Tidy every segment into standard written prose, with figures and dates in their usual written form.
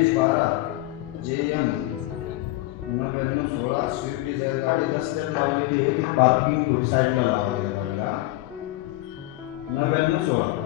MS12 JM 9916 Swift Dzire गाडी रस्त्यात लावलेली आहे ती पार्किंग साईडला लावायची गाडीला 9916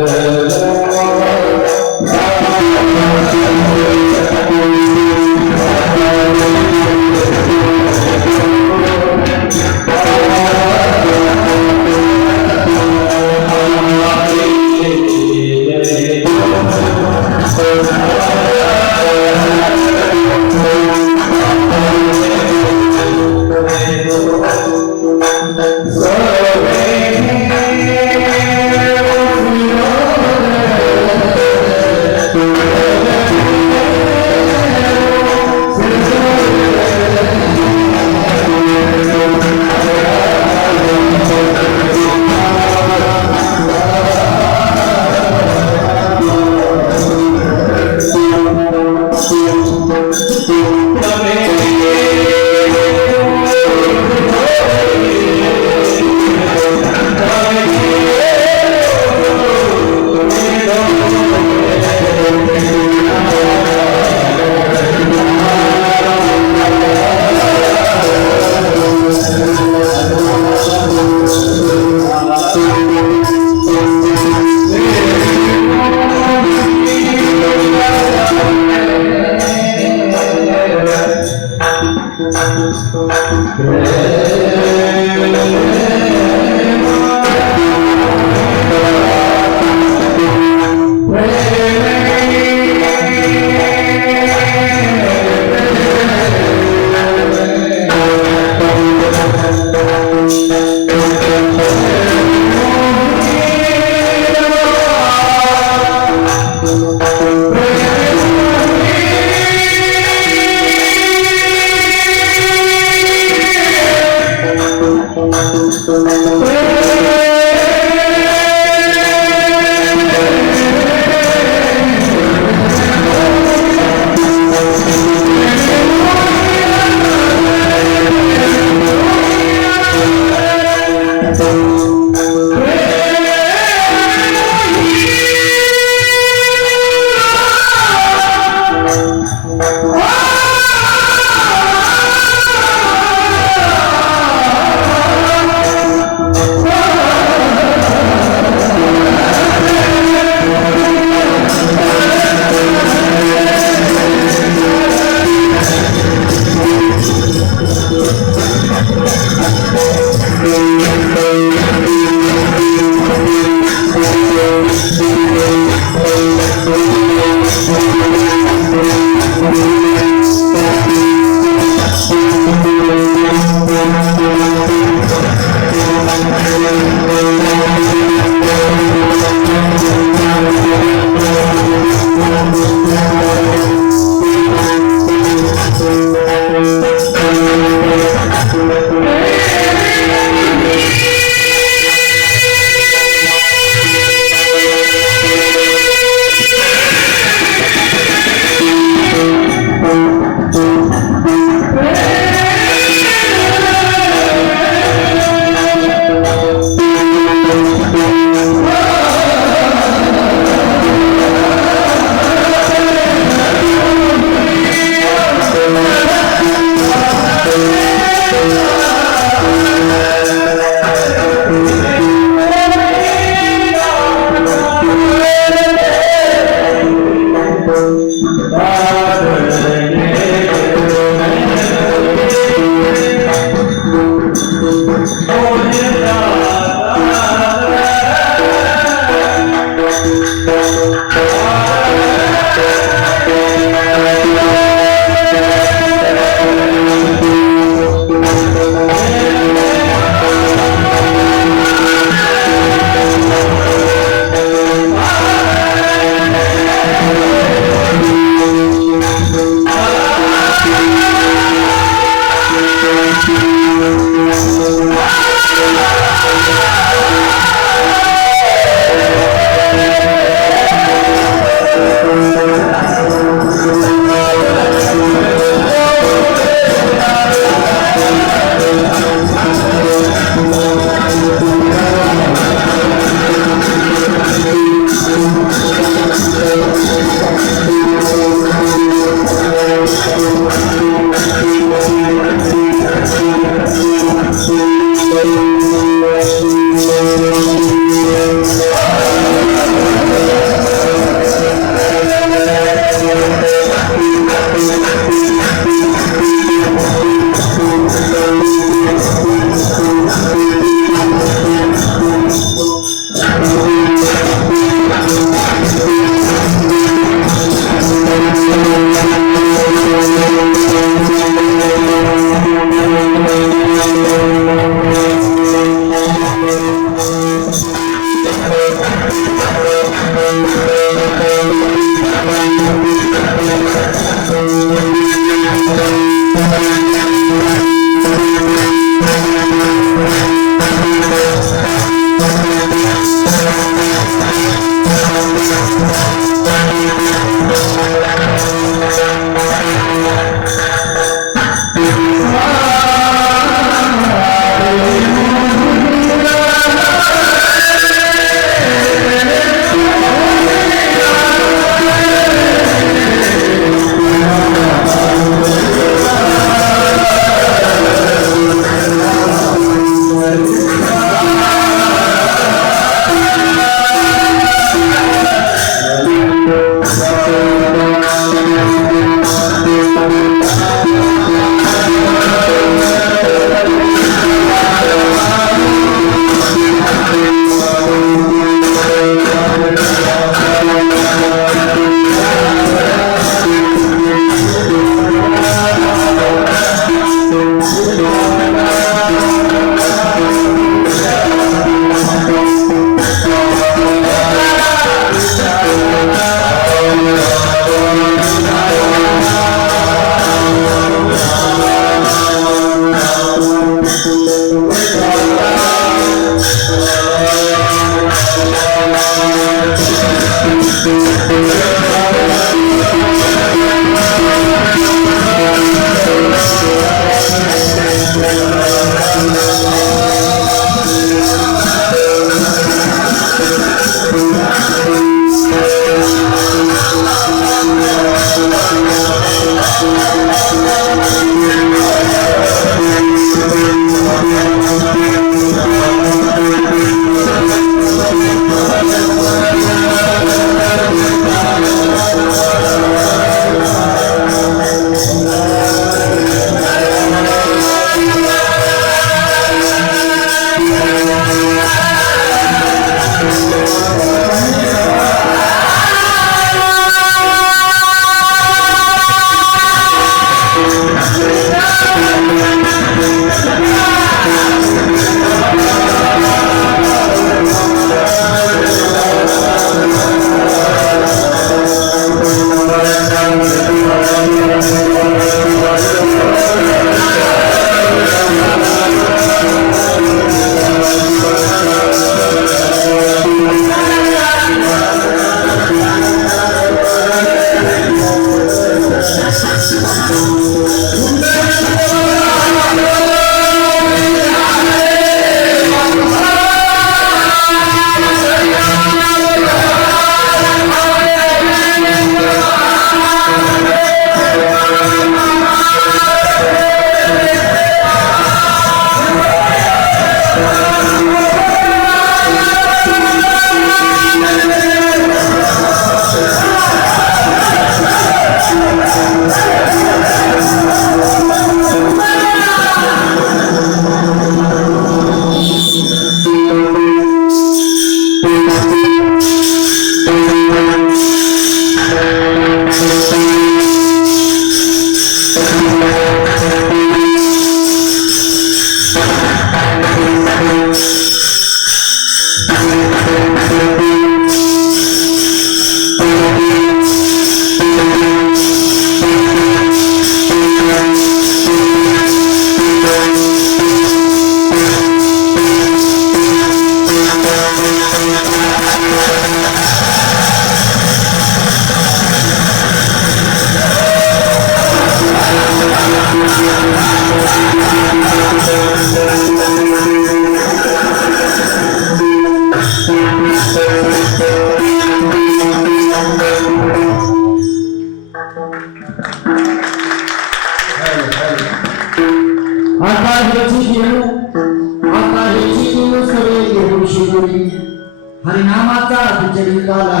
हरिनामाचा खिचडी काला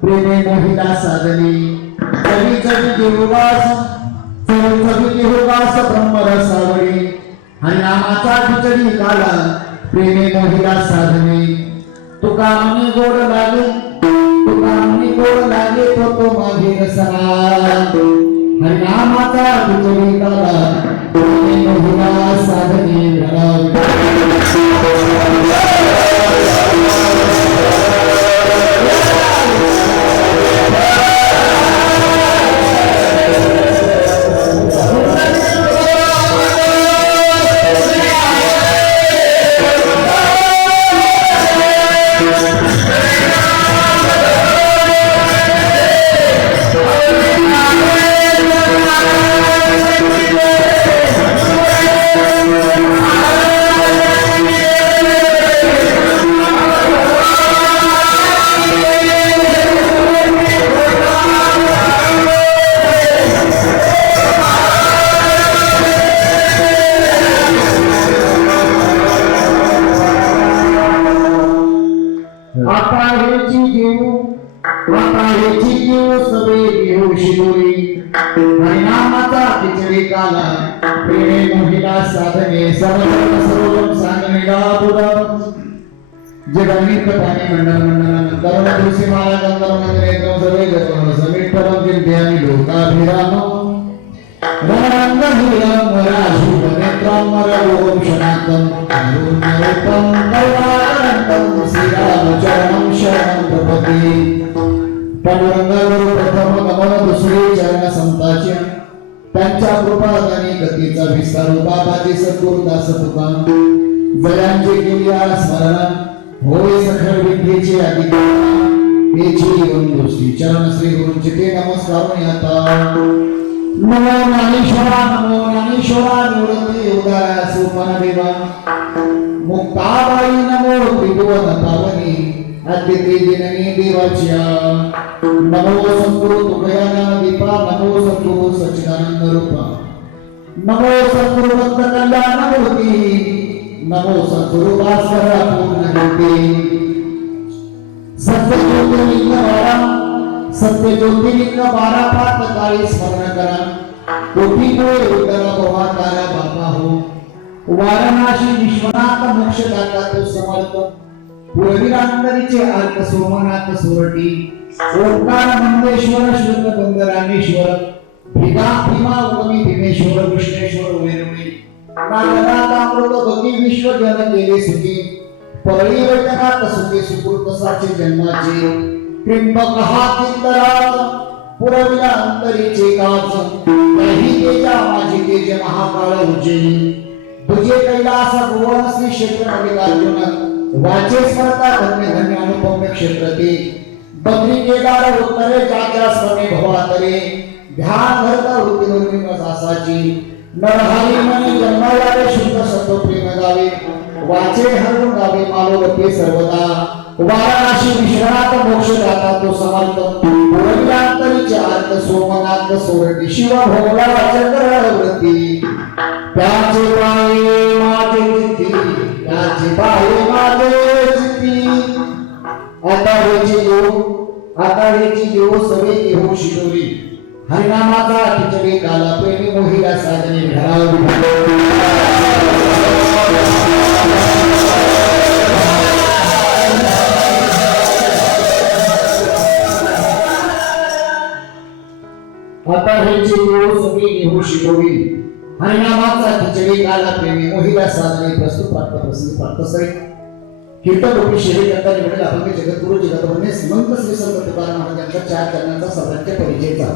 प्रेमे मोहिता साधने चवी चवी देववास चवी चवी देववास ब्रह्मरसावळे हरिनामाचा खिचडी काला प्रेमे मोहिता साधने तुका मनी गोड लागे तो मागे रसना हरिनामाचा खिचडी काला प्रेमे मोहिता साधने आता हेची जीव सवे घेऊ शिदोरी हरिनामाचा खिचडी काला प्रेमे मोहिला साधने सर्वम सांगणे बुधा जगन्नीत पाणी मंडल करुण तुलसी माला गंधर्व मंदिरे सर्वे गतम समीठरम जिद्यानि लोकाभिराम रणरंगहीरम राजूप नेत्रम रघुवंशनाथम करुणारूपम करुणाकरंतम श्रीरामचरणं शरणं प्रपद्ये पांडुरंगावर प्रथम गमन दुसरे चरण संताचे त्यांच्या कृपादानी गतीचा विस्तार बाबाजी सद्गुरुदास तुका जयांचे केल्या स्मरण होय सखर विद्येचे अधिकार तेची वंदू श्री चरण श्री गुरुंचे ते नमस्कार आता नमो ज्ञानेश्वरा निवृत्ती उदारा सुपन देवा मुक्ताबाई नमो त्रिभुवन पावनी अद्विती दिननी देवाच्या नमो सद्गुरु तुकयाना दीपा नमो सद्गुरु सच्चिदानंद रूपा नमो सद्गुरु भक्त कल्याण मूर्ती नमो सद्गुरु भास्कर पूर्ण ज्योती सत्य ज्योतिर्लिंग बारा सत्य ज्योतिर्लिंग बारा पाच काळी स्मरण करा कोटीमुळे उदरा भवातारा बापा हो वाराणसी विश्वनाथ मोक्षदाता तो समर्थ पुरविरांतरीचे अर्थ सोमनाथ सोरटी ओंकार मंदेश्वर शुद्ध बंदरामेश्वर भिगा भीमा उगमी भीमेश्वर विष्णेश्वर वैरवणी नागनाथामृत भगी विश्व जन केले सुखी परळी वैजनाथ सुखी सुकृत साचे जन्माचे त्रिंबक हा किंतराज पुरविला अंतरीचे काज काही तेजा माझी तेज महाकाळ उज्जैनी तुझे कैलास भुवन श्री क्षेत्र मल्लिकार्जुन वाचे स्मरता धन्य धन्य अनुपम्य क्षेत्र ते बद्री केदार उत्तरे चाचा स्मरणे भवातरे ध्यान धरता वृत्ती निर्मित सासाची नरहरी मनी जन्मायावे शुद्ध सत्व प्रेम गावे वाचे हरून गावे मालोगते सर्वदा वाराणसी विश्वनाथ मोक्षदाता तो समर्थ पुरविलांतरीचे अर्थ सोमनाथ सोरटी शिव भोला चक्रवर्ती त्याचे पाये माझे जिती त्याचे पाये माझे जिती आता हेची देव सवे घेऊ शिदोरी हरिनामाचा खिचडी काला प्रेमी मोहिला साधने घरावर आता हेची देव सवे घेऊ शिदोरी हरिनामाचा खिचडी काला प्रेमी मोहिला साधने प्रस्तुत प्राप्त सरी कीर्तन रूपी शेरी करता निवडेल आपण जगद्गुरु जगतवंदे श्रीमंत श्री संत तुकाराम महाराजांच्या चार चरणांचा सर्वांच्या परिचयचा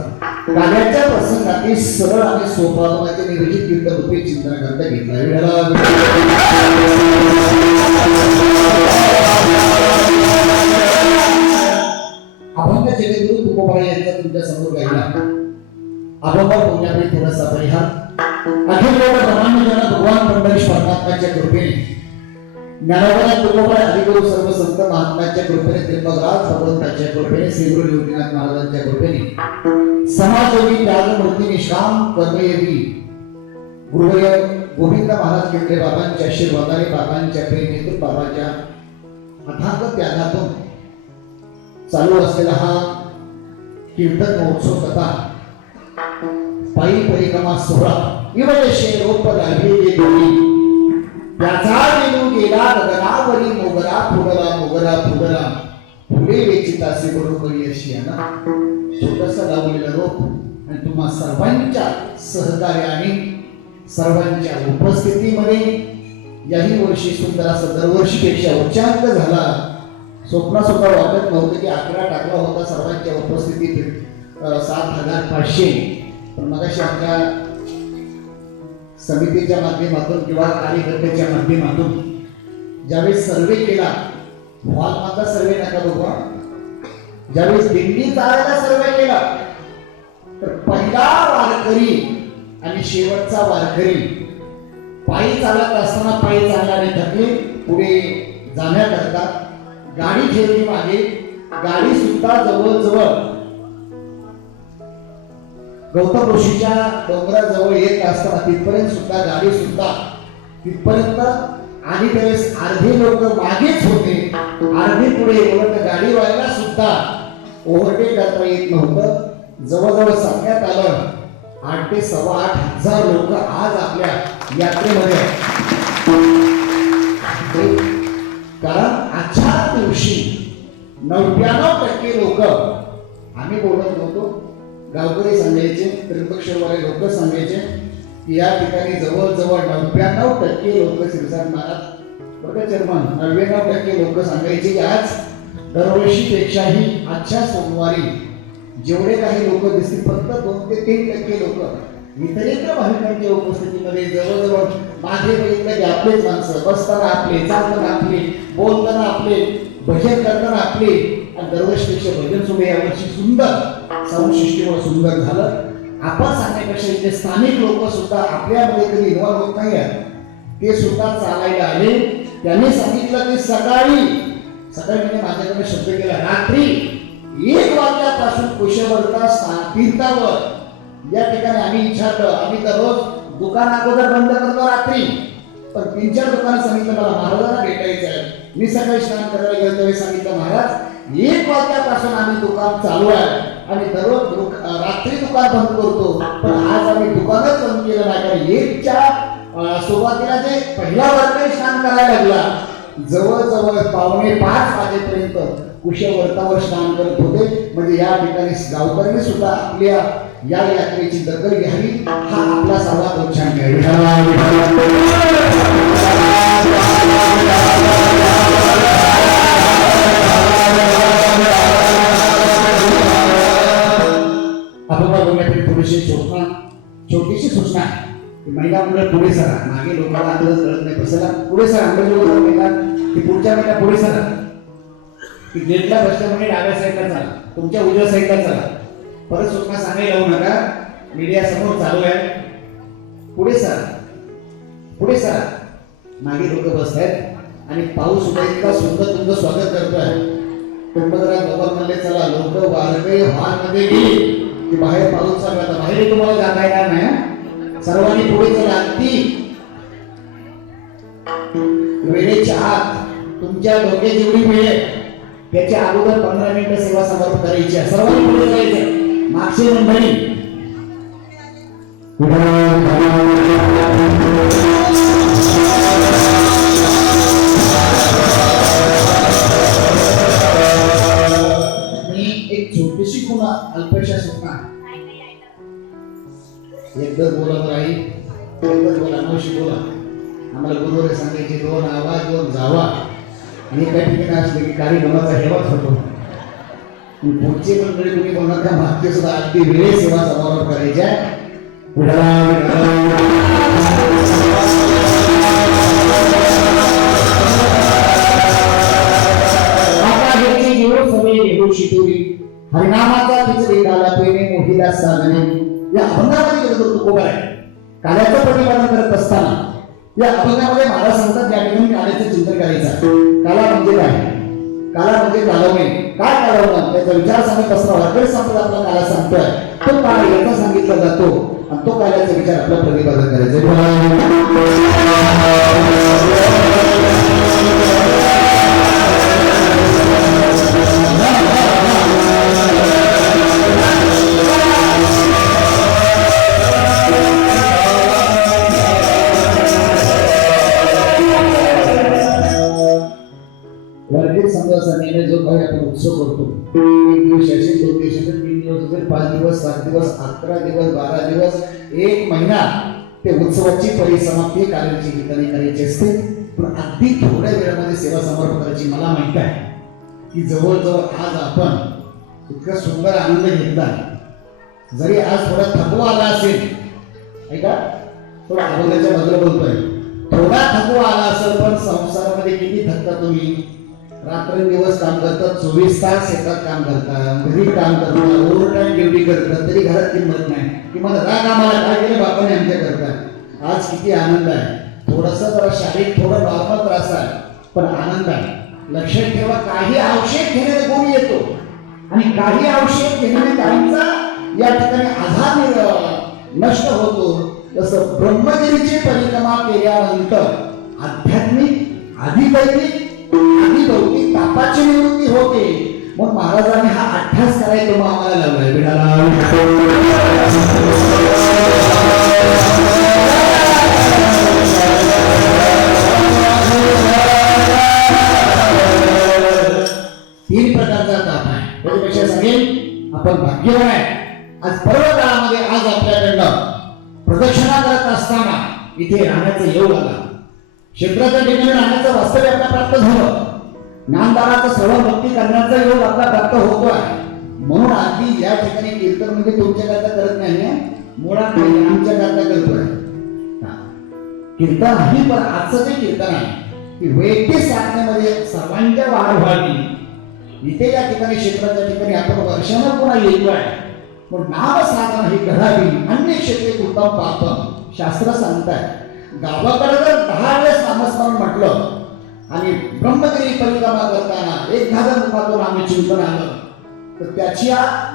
गाण्याच्या प्रसंगातील सरळ आणि सोपा मार्गाचे नियोजित कीर्तन रूपी चिंतन करता घेतला अभंग जगद्गुरु तुकोबा यांचा तुमच्या समोर गायला अभंग पुण्यापैकी थोडासा परिहार अखिल लोक ब्रह्मांड जन भगवान पंढरीश परमात्म्याच्या कृपेने ज्ञानोबा तुकोबा अधिगुरु सर्व संत महात्म्यांच्या कृपेने त्र्यंबकराज भगवंताच्या कृपेने श्री गुरु योगीनाथ महाराजांच्या कृपेने समाजयोगी त्यागमूर्ती निष्काम कर्मयोगी गुरुवर्य गोविंद महाराज केंद्रे बाबांच्या आशीर्वादाने बाबांच्या प्रेमेतून बाबांच्या अथांग त्यागातून चालू असलेला हा कीर्तन महोत्सव कथा पायी परिक्रमा सोहळा इवशे रोप लागलेले डोळी त्याचा मेनू गेला गगनावरी मोगरा फुगला फुले वेचितासे बरोबरी अशी आहे ना छोटंसं लावलेलं रोप आणि तुम्हा सर्वांच्या सहकार्याने सर्वांच्या उपस्थितीमध्ये याही वर्षी सुंदर असं दरवर्षीपेक्षा उच्चांक झाला स्वप्न सुद्धा वाटत नव्हतं की 11 टाकला होता सर्वांच्या उपस्थितीत 7,500 पण मगाशी आपल्या समितीच्या माध्यमातून किंवा कार्यकर्त्याच्या माध्यमातून ज्यावेळेस सर्वे केला हॉलमधला सर्वे नका बघा ज्यावेळेस दिंडी चालायला सर्वे केला तर पहिला वारकरी आणि शेवटचा वारकरी पायी चालत असताना पायी चालणारे थकले पुढे जाण्याकरता गाडी ठेवली मागे गाडी सुद्धा जवळ गौतम ऋषीच्या डोंगराजवळ येत असताना तिथपर्यंत सुद्धा गाडी सुद्धा तिथपर्यंत आणि त्यावेळेस अर्धे लोक मागेच होते अर्धे पुढे उलट गाडीवाल्याला सुद्धा ओव्हरटेक करता येत नव्हतं. जवळजवळ सांगण्यात आलं 8 ते 8,500 लोक आज आपल्या यात्रेमध्ये आहेत. कारण आजच्या दिवशी 99% लोक, आम्ही बोलत नव्हतो, गावकरी सांगायचे, त्र्यंबकेश्वरवाले लोक सांगायचे की या ठिकाणी जवळजवळ 99% लोक शिरसाट महाराज बघा चेअरमन 99% लोक सांगायचे की आज दरवर्षीपेक्षाही आजच्या सोमवारी जेवढे काही लोक दिसतील फक्त 2 ते 3% लोक इतरेतर भाविकांच्या उपस्थितीमध्ये जवळजवळ मागे बघितलं की आपलेच माणसं, बसताना आपले, चालताना आपले, बोलताना आपले, भजन करताना आपले. आणि दरवर्षीपेक्षा भजन सुद्धा यावर्षी सुंदर साऊंड सिस्टीमवर सुंदर झालं. आपण सांगण्यापेक्षा इथे स्थानिक लोक सुद्धा आपल्यामध्ये कधी इन्व्हॉल्व होत नाही आहेत, ते सुद्धा चालायला आले. त्यांनी सांगितलं की सकाळी म्हणजे माझ्याकडे शब्द केला, रात्री 1 वाजल्यापासून कुशवर्ता तीर्थावर या ठिकाणी आम्ही विचारलं. आम्ही तर रोज दुकान अगोदर बंद करतो रात्री, पण 3-4 दुकान सांगितलं मला महाराजांना भेटायचं आहे. मी सकाळी स्नान करायला गेलो त्यावेळी सांगितलं महाराज 1 वाजल्यापासून आम्ही दुकान चालू आहे आणि दररोज रात्री दुकान बंद करतो, पण आज आम्ही दुकानच बंद केलं नाही. कारण 1च्या सुरुवातीला जे पहिला वर्ग स्नान करायला लागला, जवळजवळ 4:45 वाजेपर्यंत कुशवर्तावर स्नान करत होते. म्हणजे या ठिकाणी गावकऱ्यांनी सुद्धा आपल्या या यात्रेची दखल घ्यावी, हा आपला सर्वात उच्चांक आहे. आपण बोलण्यासाठी थोडीशी छोटीशी सूचना आहे. महिला मंडळ पुढे सरा, मागे लोकांना आंदोलन कळत नाही, बसला पुढे सरा. की पुढच्या महिन्यात पुढे सरा, की गेटला बसल्यामुळे डाव्या साईडला चला, तुमच्या उजव्या साईडला चला. परत सूचना सांगायला लावू नका, मीडिया समोर चालू आहे. पुढे सरा. मागे लोक बसत आहेत आणि पाऊस सुद्धा इतका सुंदर तुमचं स्वागत करतोय. त्र्यंबकराज बाबा म्हणले चला लोक वारकरी हॉलमध्ये गेली की बाहेर पाऊस चालू आहे, बाहेर तुम्हाला जाता येणार नाही. सर्वांनी पुढे चला. अगदी वेळेच्या आत तुमच्या डोक्यात जेवढी वेळ त्याच्या अगोदर 15 मिनिटं सेवा समारोप करायची आहे. सर्वांनी पुढे जायचं. मागची मंडळी एक छोटीशी पुन्हा अल्पशा सूचना. एकदा बोला बरं, एकदा बोला, नवशी बोला. आम्हाला गुरुवारी सांगायचे 2 आवाज 2 जावा. आणि एका ठिकाणी असले की कार्यक्रमाचा हेवाच होतो. पुढची मंडळी तुम्ही बोलणार का मागचे सुद्धा अगदी वेळे सेवा समारोप करायच्या. हरिनामाचा खिचडी गाला पेने मोहिला साधने या अभंगामध्ये गेलो तुकोबा आहे. काल्याचं प्रतिपादन करत असताना या अभंगामध्ये महाराज सांगतात या ठिकाणी काल्याचं चिंतन करायचं. काला म्हणजे काय? काला म्हणजे कालवणे. काय कालवणं त्याचा विचार सांगत असताना वारकरी संप्रदाय आपला काला सांगतोय, तो काळ याचा सांगितला जातो आणि तो काल्याचा विचार आपलं प्रतिपादन करायचं. जो काही आपण उत्सव करतो, 1 दिवस असेल, 2 दिवस असेल, 3 दिवस असेल, 5 दिवस, 7 दिवस, 11 दिवस, 12 दिवस, 1 महिना ते उत्सवाची परिसमाप्ती कार्याची ठिकाणी करायची असते. पण अगदी थोड्या वेळामध्ये सेवा समारोप करायची. मला माहित आहे की जवळजवळ आज आपण इतका सुंदर आनंद घेतला, जरी आज थोडा थकवा आला असेल, ऐका थोडा आरोग्याच्या बाजूला बोलतोय, थोडा थकवा आला असेल, पण संसारामध्ये किती थकता तुम्ही. रात्रंदिवस काम करतात, 24 तास शेतात काम करतात, घरी काम करतात, ओव्हर टाइम ड्युटी करतात, तरी घरात किंमत नाही की मला राग आम्हाला काय केलं बापाने आमच्या करतात. आज किती आनंद आहे. थोडासा जरा शारीरिक थोडा नॉर्मल त्रास आहे, पण आनंद आहे. लक्षात ठेवा, काही औषध घेण्याला कोणी येतो आणि काही औषध घेण्याने काहींचा या ठिकाणी आधार नष्ट होतो. तसं ब्रह्मगिरीची परिक्रमा केल्यानंतर आध्यात्मिक, अधिदैविक आणि लौकिक तापाची निवृत्ती होते. मग महाराजांनी हा अठ्ठास करायला मग आम्हाला लावलाय बिडाला. तीन प्रकारचा ताप आहे. त्याच्यापेक्षा सांगेल आपण भाग्यवान आहे. आज पर्वकाळामध्ये आज आपल्याकडनं प्रदक्षिणा करत असताना इथे राहण्याचं योग आला. क्षेत्राच्या ठिकाणी राहण्याचं वास्तव्य आपल्याला प्राप्त झालं. ज्ञानदानाचं श्रवण भक्ती करण्याचा योग आपला प्राप्त होतो आहे. म्हणून अगदी या ठिकाणी कीर्तन म्हणजे तुमच्याकरता करत नाही, मुळात नाही आमच्याकरता करतोय कीर्तन ही. पण आजचं जे कीर्तन आहे की वैयक्तिक साधनेमध्ये सर्वांच्या वाढ व्हावी. इथे या ठिकाणी क्षेत्राच्या ठिकाणी आपण वर्षानं पुन्हा येतोय. पण नाम साधना ही घडावी. अन्य क्षेत्रे उत्तम पापम शास्त्र सांगताय. गावाकडे जर 10 वेळेस नामस्मरण म्हटलं आणि ब्रह्मगिरी परिक्रमा करताना 1000 मुखातून आम्ही चिंतन आलं तर त्याची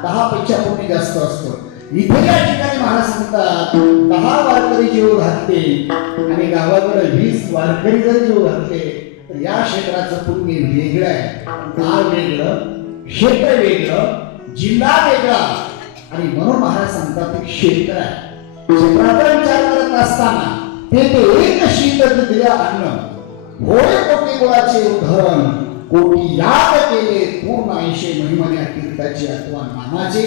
10 पेक्षा पुण्य जास्त असतं. इथे या ठिकाणी महाराज सांगतात 10 वारकरी जीव घातले आणि गावाकडे 20 वारकरी जर जीव घातले तर या क्षेत्राचं पुण्य वेगळं आहे. गाव वेगळं, क्षेत्र वेगळं, जिल्हा वेगळा. आणि म्हणून महाराज सांगतात ते क्षेत्र आहे. क्षेत्राचा विचार करत असताना ते एक शीतल दिल्या अन्न होय कोटी गुळाचे उदाहरण कोटी याद केले पूर्ण 80 महिमाने तीर्थाची अथवा नामाचे.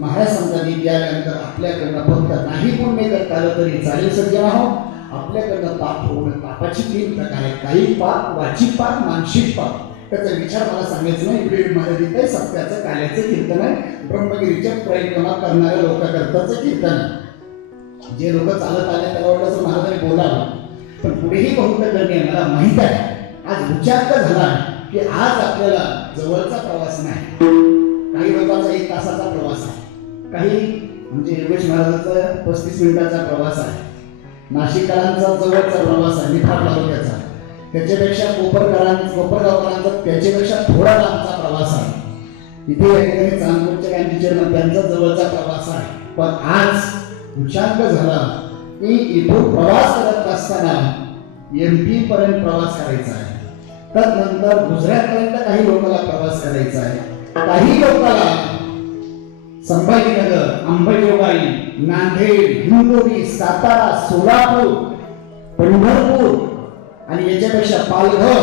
महाराज सांगतात गेल्यानंतर आपल्याकडनं फक्त नाही पुण्य करता आलं तरी चालेल. सज्जन आहोत आपल्याकडनं पाप होणं. पापाची 3 प्रकार आहेत. काही पाप वाचिक पाप, मानसिक पाप. त्याचा विचार मला सांगायचं नाही. इकडे महाराज आहे सत्याचं काल्याचं कीर्तन आहे. ब्रह्मगिरीच्या परिक्रमा करणाऱ्या लोकांकरताचं कीर्तन आहे. जे लोक चालत आले त्याला वाटलं असं महाराजांनी बोलावं. पण पुढेही बहुत करणे मला माहित आहे. आज विचार झाला की आज आपल्याला जवळचा प्रवास नाही. काही लोकांचा 1 तासाचा प्रवास आहे. काही म्हणजे योगेश महाराजांचा 35 मिनिटाचा प्रवास आहे. नाशिककरांचा जवळचा प्रवास आहे निफाड तालुक्याचा. त्याच्यापेक्षा कोपरगावकरांचा त्याच्यापेक्षा थोडा लांबचा प्रवास आहे. इथे या ठिकाणी चांदपूरच्या काही टीचर त्यांचा जवळचा प्रवास आहे. पण आज उच्चांक झाला की इथून प्रवास करत असताना MP पर्यंत प्रवास करायचा आहे. त्यानंतर गुजरातपर्यंत काही लोकांना प्रवास करायचा आहे. काही लोकांना संभाजीनगर, अंबेजोगाई, नांदेड, हिंगोली, सातारा, सोलापूर, पंढरपूर आणि याच्यापेक्षा पालघर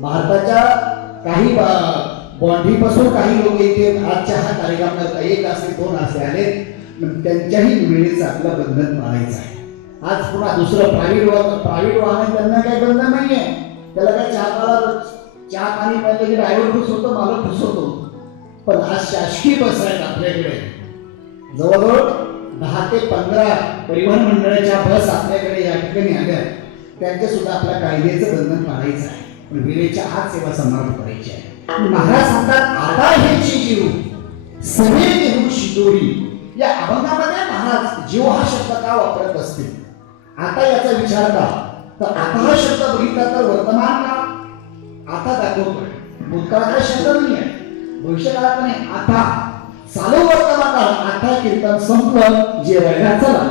भारताच्या काही बॉन्डीपासून काही लोक इथे आजच्या हा कार्यक्रम करता 1 असते 2 असते आले. त्यांच्याही वेळेचं आपलं बंधन पाळायचं आहे. आज पुन्हा दुसरं प्रायव्हेट वाहन त्यांना काही बंधन नाहीये. त्याला काय चहा पाणी पाहिजे की ड्रायव्हर खुश होतो, मालक खुश होतो. पण आज शासकीय बस आहेत आपल्याकडे. जवळजवळ 10 ते 15 परिवहन मंडळाच्या बस आपल्याकडे या ठिकाणी आल्या. त्यांच्या सुद्धा आपल्या कायद्याचं बंधन पाळायचं आहे. पण वेळेच्या आत सेवा समारोह करायची आहे. महाराज सांगतात आता ह्याची जीव सगळे देऊ शिदोरी. या अभंगामध्ये महाराज जीव हा शब्द का वापरत असतील. आता याचा विचार का तर आता हा शब्द बघितला तर वर्तमान काळ आता दाखवतोय. भूतकाळाचा शब्द नाही आहे, भविष्यकाळात नाही. आता चालू वर्तमान काळ. आता कीर्तन संपलं, जेवायला चला.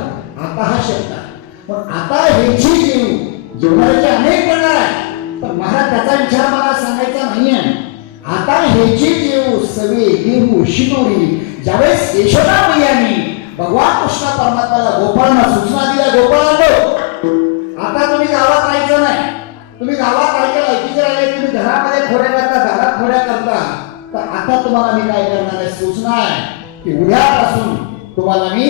आता हा शब्द आहे. पण आता ह्याची जीव जेवणाचे अनेक प्रकार आहे. पण महाराज त्याचा विचार मला सांगायचा नाहीये. आता ह्याची जीव सवे देऊ शिदोरी. ज्यावेळेस यशोदा मैयानी भगवान कृष्ण परमात्म्याला गोपाळांना सूचना दिल्या, गोपाळांनो आता तुम्ही गावात राहायचं नाही. तुम्ही गावात राहायचं ऐकीचे राहिले, तुम्ही घरामध्ये खोड्या करता, दारात खोड्या करता. तर आता तुम्हाला मी काय करणार आहे सूचना आहे की उद्यापासून तुम्हाला मी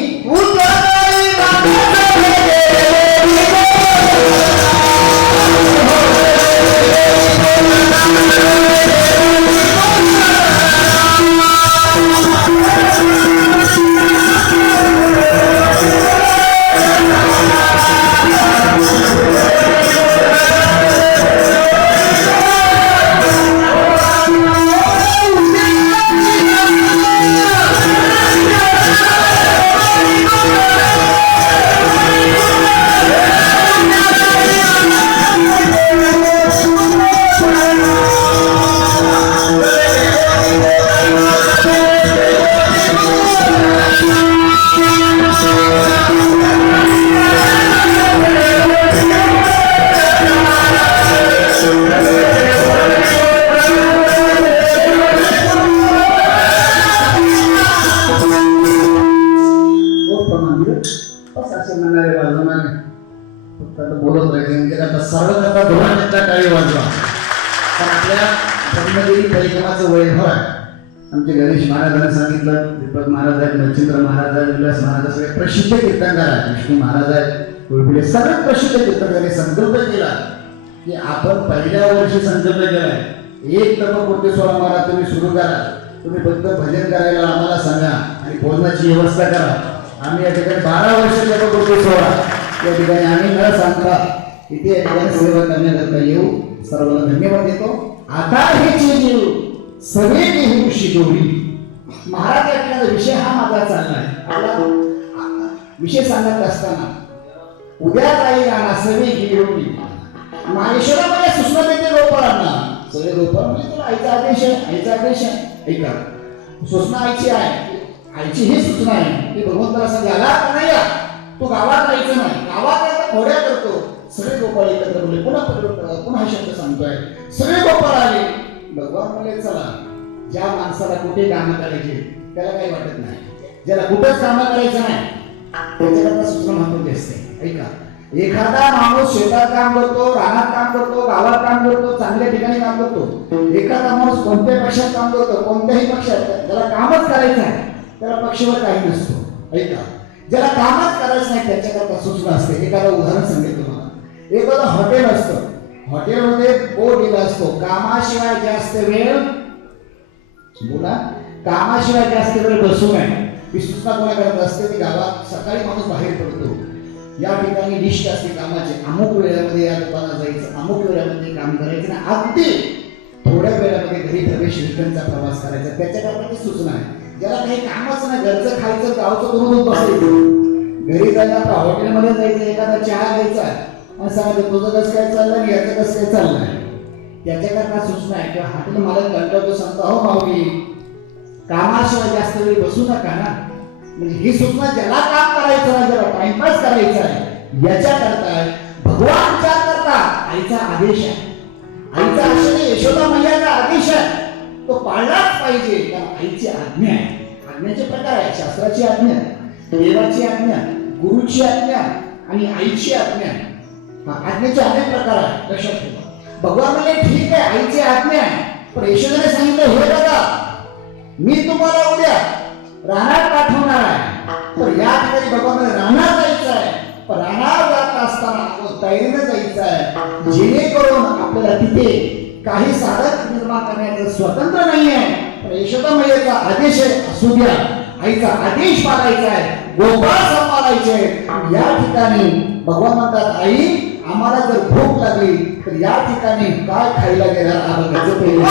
बोलायचे म्हणजे आता सर्वकर्ता धोरणाचा टाळी वाजवा. पण आपल्या ब्रह्मगिरी परिक्रमाचं वैभव आहे. आमचे गणेश महाराजांनी सांगितलं, दीपक महाराज आहेत, मच्छिंद्र महाराज आहेत, विलास महाराज सगळे प्रसिद्ध कीर्तनकार आहेत, विष्णू महाराज आहेत, कुळपिले सगळे प्रसिद्ध कीर्तनकारांनी संकल्प केला की आपण पहिल्या वर्षी संकल्प केलाय, एक तपपूर्ती सोहळा महाराज तुम्ही सुरू करा, तुम्ही फक्त भजन करायला आम्हाला सांगा आणि भोजनाची व्यवस्था करा. आम्ही या ठिकाणी 12 वर्ष तपपूर्ती सोहळा या ठिकाणी आम्ही न सांगता इथे या ठिकाणी सेवा करण्याकरता येऊ. सर्वांना धन्यवाद देतो. आता हे जीव सगळे घेऊ शिकवली. महाराज या ठिकाणी विषय हा माझा चालला आहे. आपला विषय सांगत असताना उद्या जाईल राणा सगळे घेऊन माहेश्वरामध्ये सूचना देते गोपाळांना. सगळे गोपाळ म्हणजे तुला आईचा आदेश आहे, आईचा आदेश आहे. ऐका, सूचना आईची आहे, आईची ही सूचना आहे की भगवंताला सांगा गावात नाही या, तो गावात जायचं नाही, गावात खोड्या करतो. सगळे गोपाळ एकत्र बोलले. पुन्हा हा शब्द सांगतोय, सगळे गोपाळ आले. भगवान म्हणले चला, ज्या माणसाला कुठे कामं करायची त्याला काही वाटत नाही, ज्याला कुठंच कामं करायचं नाही त्याच्याकरता सूचना महत्वाची असते. ऐका, एखादा माणूस शेतात काम करतो, रानात काम करतो, गावात काम करतो, चांगल्या ठिकाणी काम करतो. एखादा माणूस कोणत्याही पक्षात काम करतो, कोणत्याही पक्षात, ज्याला कामच करायचं आहे त्याला पक्षावर काही नसतो. ऐका, ज्याला कामच करायचं नाही त्याच्याकरता सूचना असते. एखादं उदाहरण सांगितलं तुम्हाला, एखादं हॉटेल असतं, हॉटेलमध्ये बोर्ड दिला असतो, कामाशिवाय जास्त वेळ बोला, कामाशिवाय जास्त वेळ बसू नये. ही सूचना कोणा करत असते? ती गावात सकाळी माणूस बाहेर पडतो, या ठिकाणी लिस्ट असते कामाचे, अमुक वेळामध्ये या दुकानात जायचं, अमुक वेळामध्ये काम करायचं ना, अगदी थोड्या वेळामध्ये घरी प्रवेश रिटर्नचा प्रवास करायचा. त्याच्याकरता ती सूचना आहे. ज्याला काही कामच नाही, घरचं खायचं, गावचं करून बसायचं, घरी जायचं, आपल्या हॉटेलमध्ये जायचं, एखादा चहा घ्यायचा आणि सांगायचं तुझं कसं काय चाललं आणि याचं कसं काय चाललंय, त्याच्याकरता सूचना आहे. किंवा हॉटेल मालक कंटाळतो, सांगतो हो माऊली कामाशिवाय जास्त वेळ बसू नका ना. म्हणजे ही सूचना ज्याला काम करायचं आहे, ज्याला टाइमपास करायचा आहे याच्याकरता आहे. भगवान विचार करता आईचा आदेश आहे, आईचा आदेश यशोदा मैयाचा आदेश आहे, तो पाळलाच पाहिजे. कारण आईची आज्ञा आहे. आज्ञेचे प्रकार आहे, शास्त्राची आज्ञा, देवाची आज्ञा, गुरुची आज्ञा आणि आईची आज्ञा. आज्ञेचे अनेक प्रकार आहेत, लक्षात ठेवा. भगवान म्हणले ठीक आहे आईची आज्ञा आहे, पण यशोदेने सांगितलं हे बघा मी तुम्हाला उद्या रानात पाठवणार आहे. तर या ठिकाणी भगवान रानात जायचं आहे, पण रानात जात असताना तयारीनं जायचं आहे, जेणेकरून आपल्याला तिथे काही साधक निर्माण करण्याचं स्वतंत्र नाही आहे. पण यशोदा मैयाचा आदेश आहे, असू द्या, आईचा आदेश पाळायचा आहे, गोपाळ सांभाळायचे. या ठिकाणी भगवान म्हणतात आई आम्हाला जर भूक लागली तर या ठिकाणी काय खायला घेणार आरोग्याचं पहिले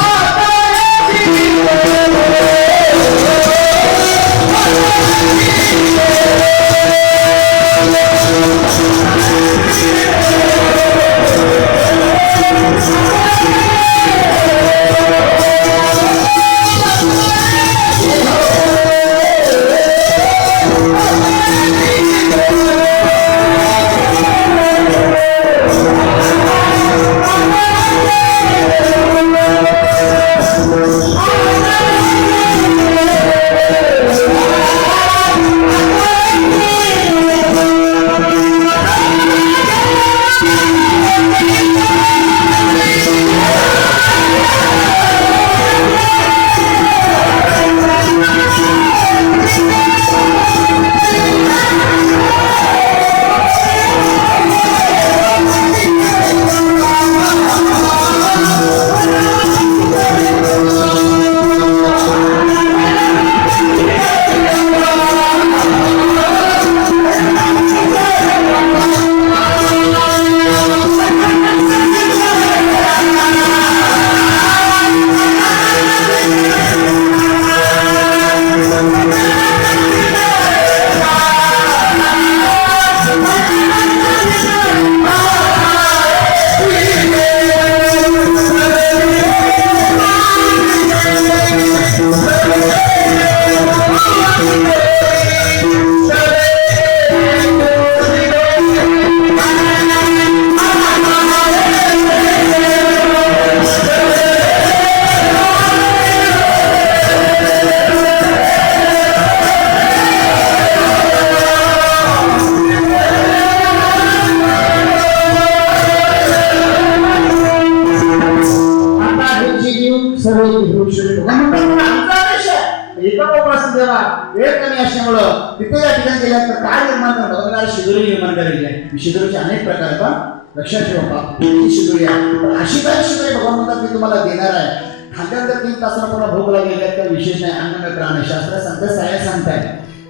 बसन तेव्हा वेळ कमी असल्यामुळं तिथे या ठिकाणी गेल्यानंतर काय निर्माण करतो बघा शिदोरी निर्माण करायची आहे. शिदोरीचे अनेक प्रकार आहेत पण लक्षात ठेवा ही शिदोरी आहे. पण अशी काही शिदोरी भगवान म्हणतात मी तुम्हाला देणार आहे. खाल्ल्यानंतर 3 तासाला पुन्हा भोग लागलेला तर विशेष नाही. अन्नमय प्राण शास्त्र सांगतात साया सांगताय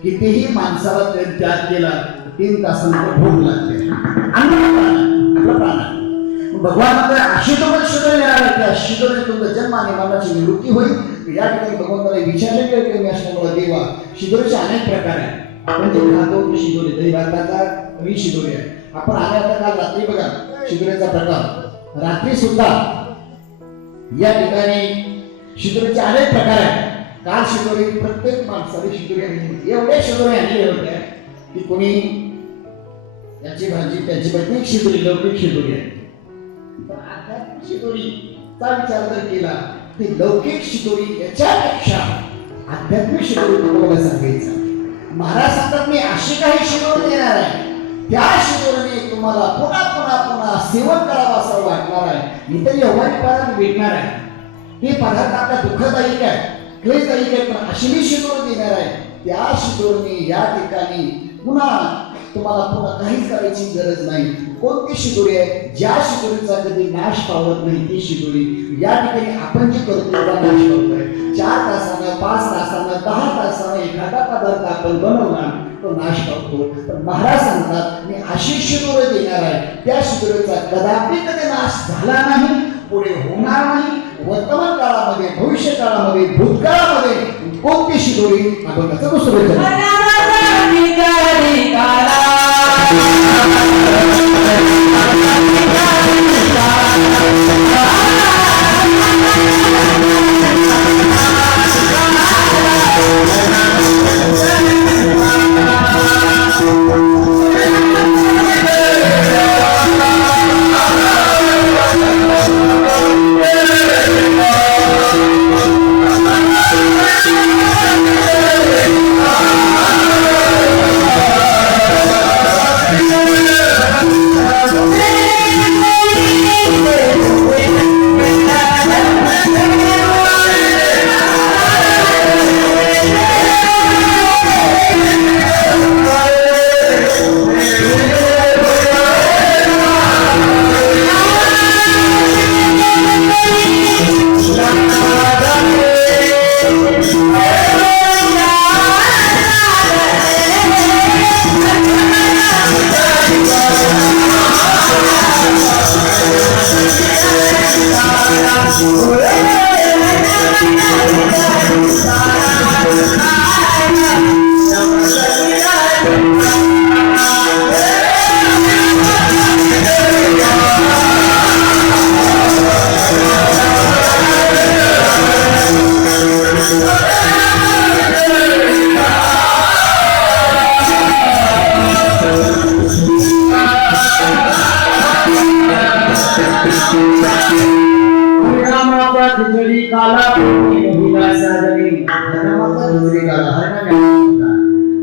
कितीही माणसाला त्याग केला 3 तासानंतर भोग लागते. अन्नमय प्राण आपला प्राण आहे. भगवान म्हणतात अशी तुम्हाला शिदोरी येणार आहे त्या शिदोरी तुमचा जन्म आणि मरणाची निवृत्ती होईल. या ठिकाणी भगवंताला विचारले कमी असल्यामुळे देवा शिदोरीचे अनेक प्रकार आहेत. आपण जे खातो ती शिदोरी दही भाताचा ही शिदोरी आहे. आपण आल्या आता काल रात्री बघा शिदोरीचा प्रकार रात्री सुद्धा या ठिकाणी शिदोरीचे अनेक प्रकार आहेत. काल शिदोरी प्रत्येक माणसाने शिदोरी आणली एवढे शिदोरी आणले होते की कोणी याची भाजी त्याची भाजी एक शिदोरी लौकिक शिदोरी आहे. पण आध्यात्मिक शिदोरीचा विचार जर केला ती लौकिक शिदोरी याच्यापेक्षा आध्यात्मिक शिदोरी तुम्हाला सांगायचं. महाराज सांगतात मी अशी काही शिदोरी देणार आहे त्या शिदोरीने तुम्हाला पुन्हा पुन्हा पुन्हा सेवन करावं असं वाटणार आहे. इतर व्यवहारिक पदार्थ भेटणार आहे. हे पदार्थ आपल्या दुःखदायक आहे क्लेशदायक आहे पण अशी मी शिदोरी देणार आहे त्या शिदोरीने या ठिकाणी पुन्हा तुम्हाला पुन्हा काहीच करायची गरज नाही. कोणती शिदोरी आहे ज्या शिदोरीचा कधी नाश पावत नाही ती शिदोरी या ठिकाणी आपण जे करतो त्याचा नाश करतोय. 4 तासानं 5 तासानं 10 तासानं एखादा पदार्थ आपण बनवला तो नाश पावतो. पण महाराज सांगतात मी अशी शिदोरी देणार आहे त्या शिदोरीचा कदापि कधी नाश झाला नाही पुढे होणार नाही. वर्तमान काळामध्ये भविष्य काळामध्ये भूतकाळामध्ये कोणती शिदोरी आपण त्याचं दुसरं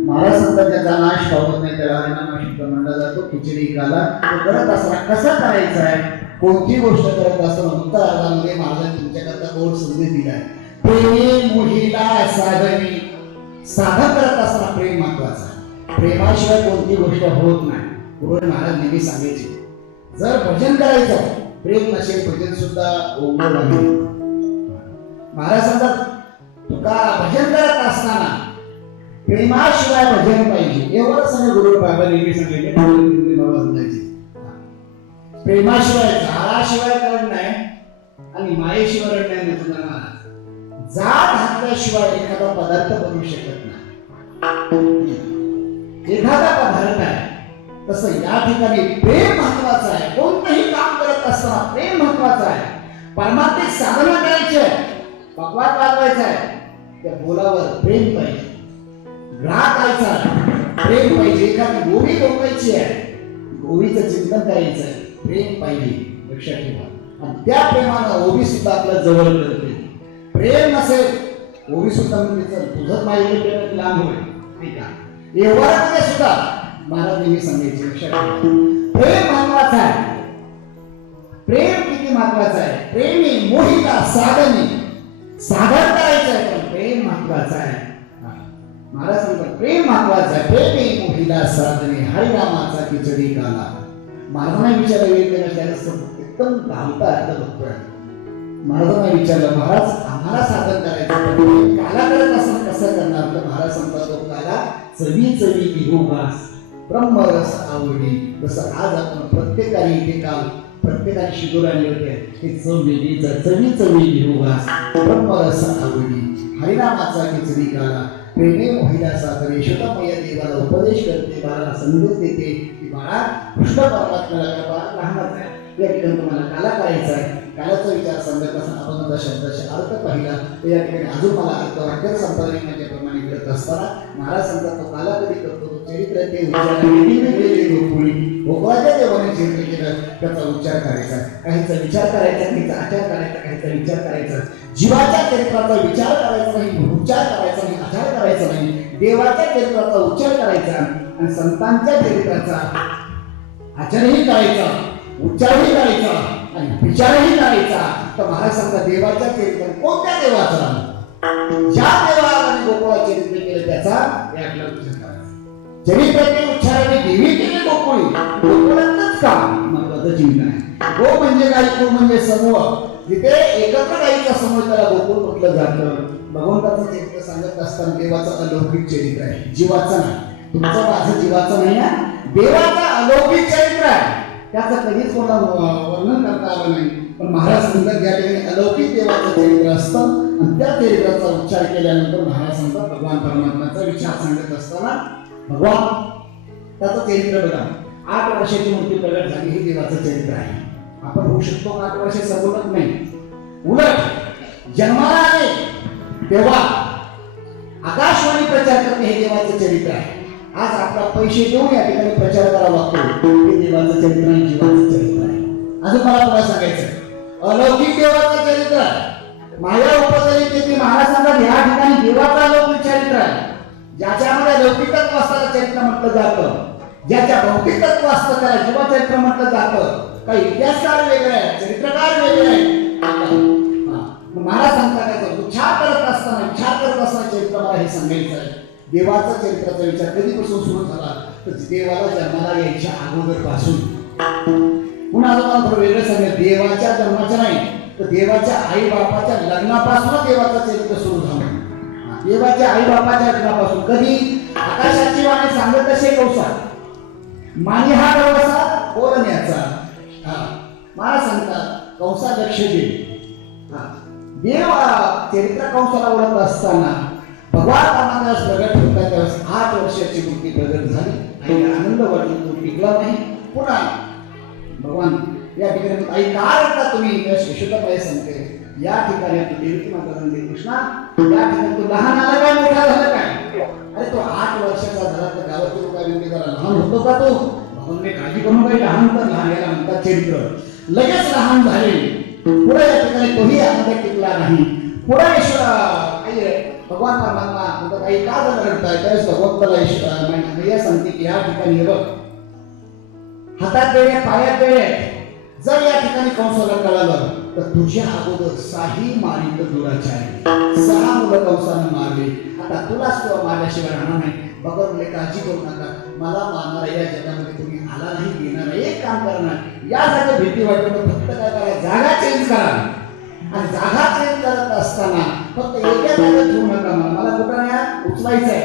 महाराज सांगतात त्याचा नाश पावत नाही त्याला हरिनाम म्हणला जातो. खिचडी काला करत असताना कसा करायचा आहे कोणती गोष्ट करत असताना उत्तर अर्धामध्ये महाराजांनी तुमच्याकरता गोड संदेश दिलाय. प्रेम मोहिला साधनी साधन करत असताना प्रेम महत्वाचा आहे. प्रेमाशिवाय कोणती गोष्ट होत नाही. पूर्व महाराज नेहमी सांगायचे जर भजन करायचं प्रेम नसेल भजन सुद्धा ओघळ नाही. महाराज सांगतात तुका भजन करत असताना प्रेमाशिवाय भजन पाहिजे. एवढं सगळं गुरु बाबा नेहमी सांगायचे बाबा सांगायचे प्रेमाशिवाय झाडाशिवाय करण नाही आणि मायेशिवाय रड नाही. तुला महाराज जात घातल्याशिवाय एखादा पदार्थ बनवू शकत नाही. एखादा पदार्थ आहे तसं या ठिकाणी प्रेम महत्वाचं आहे. कोणतंही काम करत असताना प्रेम महत्वाचं आहे. परमात्मिक साधना करायची आहे पकवान वाजवायचं आहे त्या बोलावर प्रेम पाहिजे. ग्राहक व्हायचा प्रेम पाहिजे. एखादी गोवी डोकायची आहे गोवीचं चिंतन करायचं आहे प्रेम पाहिजे. लक्षात ठेवा आणि त्या प्रेमानं ओवी सुद्धा आपल्या जवळ करते. प्रेम नसेल ओवी सुद्धा म्हणजे तुझं माझ्या लांब होईल नाही का. व्यवहारामध्ये सुद्धा महाराज नेहमी सांगायचे लक्षात ठेवा प्रेम महत्वाचं आहे. प्रेम किती महत्वाचं आहे. प्रेम ही मोहिता साधने साधन करायचं आहे पण प्रेम महत्वाचं आहे. महाराज म्हणतात प्रेम महत्वाचा, प्रेमे मोहिला साधने हरिनामाचा खिचडी काला. महाराजांना विचारलं वेळ एकदम घालता अर्थ बघतोय. महाराजांना विचारलं महाराज आम्हाला साधन करायचं पण काला करत असं कसं करणार. तर महाराज सांगतात तो काला चवी चवी विहोगास ब्रह्मरस आवडी. जसं आज आपण प्रत्येकाने इथे काल प्रत्येकाने शिकवून आणले होते की चव वेगळी चवी चवी विहोगास ब्रह्मरस आवडी हरिनामाचा खिचडी काला. प्रेमे मोहिला साधने यशोदामय्या देवाला उपदेश करते, बाळाला संदेश देते की बाळा कृष्ण परमात्म्याला बाळा लहानच आहे या ठिकाणी तुम्हाला काला करायचा आहे. कालाचा विचार सांगत असताना आपण आता शब्दाचा अर्थ पाहिला तर या ठिकाणी अजून मला अर्थ वाक्य संपादनाप्रमाणे करत असताना महाराज सांगतात तो काला कधी करतो तो चरित्र ते उच्चार वेगवेगळे गोकुळी गोकुळाच्या देवाने चरित्र केलं त्याचा उच्चार करायचा, काहीचा विचार करायचा, काहीचा आचार करायचा, काहीचा विचार करायचा. जीवाच्या चरित्राचा विचार करायचा नाही, उच्चार करायचा नाही, आचार करायचा नाही. देवाच्या चरित्राचा उच्चार करायचा आणि संतांच्या चरित्राचा आचारही करायचा, उच्चारही करायचा आणि विचारही करायचा. तर महाराज सांगतात देवाच्या चरित्र कोणत्या देवाचा, ज्या देवाने गोकुळा चरित्र केलं त्याचा यातला विचार करायचा. चरित्राचे उच्चाराने देवी केले गोकुळी गोकुळातच का महत्वाचं चिंतन आहे. गो म्हणजे गाई, गो म्हणजे समूह. जिथे एकत्र गाईचा समूह त्याला गोकुळ म्हटलं जातं. भगवंताचं चरित्र सांगत असताना देवाचं अलौकिक चरित्र आहे, जीवाचं नाही. तुमचं माझं जीवाचं नाही आहे, देवाचा अलौकिक चरित्र आहे. त्याचं कधीच कोणाला वर्णन करता आलं नाही. पण महाराज म्हणतात या ठिकाणी अलौकिक देवाचं चरित्र असतं आणि त्या चरित्राचा उच्चार केल्यानंतर महाराज सांगतात भगवान परमात्म्याचा विचार सांगत असताना भगवान त्याचं चरित्र बघा. 8 वर्षाची मूर्ती प्रगट झाली हे देवाचं चरित्र आहे. आपण होऊ शकतो 8 वर्ष सगळत नाही. उलट जन्माला आले तेव्हा आकाशवाणी प्रचार करणे हे देवाचं चरित्र आहे. आज आपला पैसे देऊन या ठिकाणी प्रचार करावा लागतो हे देवाचं चरित्र आणि जीवाचं चरित्र आहे. अजून मला तुला सांगायचं अलौकिक देवाचं चरित्र आहे. माया उपचरित महाराज सांगतात या ठिकाणी देवाचं अलौकिक चरित्र आहे. ज्याच्यामध्ये लौकिकत्व असताना चरित्र म्हटलं जातं, ज्याच्या भौतिकत्व असतं त्याला जीवचरित्र म्हटलं जातं. काही इतिहासकार वेगळे आहे, चरित्रकार वेगळे आहे. महाराज सांगतात विचार करत असताना चरित्र मला हे सांगायचं आहे. देवाचा चरित्राचा विचार कधीपासून सुरू झाला तर देवाला जन्माला यायच्या अगोदर पासून. पुन्हा तुम्हाला थोडं वेगळं सांगेल, देवाच्या जन्माच्या नाही तर देवाच्या आई बापाच्या लग्नापासून देवाचं चरित्र सुरू झालं. देवाच्या आई बापाच्या लग्नापासून. कधी आकाशाची वाणी सांगत असे कौसा मानी हा प्रवासा बोलण्याचा. मला सांगतात कंसा लक्ष दे. देव चरित्र कंसाला ओळखत असताना भगवान परमात्म्यास प्रगट होता त्यावेळेस 8 वर्षाची मूर्ती प्रगट झाली आणि आनंद वाटला तो टिकला नाही. पुन्हा भगवान या ठिकाणी आई का रडता तुम्ही यशोदाबाई सांगते या ठिकाणी देवकी माता सांगते कृष्णा या ठिकाणी तू लहान आला काय मोठा झाला काय. अरे तो 8 वर्षाचा झाला तर गावातील लोकांनी जरा लहान होतो का तो. भगवानने काळजी करून काही लहान तर लहान याला म्हणतात चरित्र. लगेच लहान झाले. पुढे या ठिकाणी तोही आनंद टिकला नाही. पुढे भगवान परमात्मा म्हणतात आई का जर रडताय त्यावेळेस भगवंताला या सांगते की या ठिकाणी हे बघ हातात वेळे पायात वेळे जर या ठिकाणी कंसाला कळालं तर तुझ्या अगोदर 6 मारित दुराचारी 6 मुलं कंसानं मारले. आता तुलाच किंवा मारल्याशिवाय राहणार नाही. भगवंतले काळजी करू नका. मला मारणार या जगामध्ये तुम्ही आला नाही देणार एक काम करणार या जागी भीती वाटते फक्त काय करा जागा चेंज करा. आणि जागा चेंज करत असताना फक्त एका जागेत ठेवू नका. मला कुठं नाही उचलायचं आहे.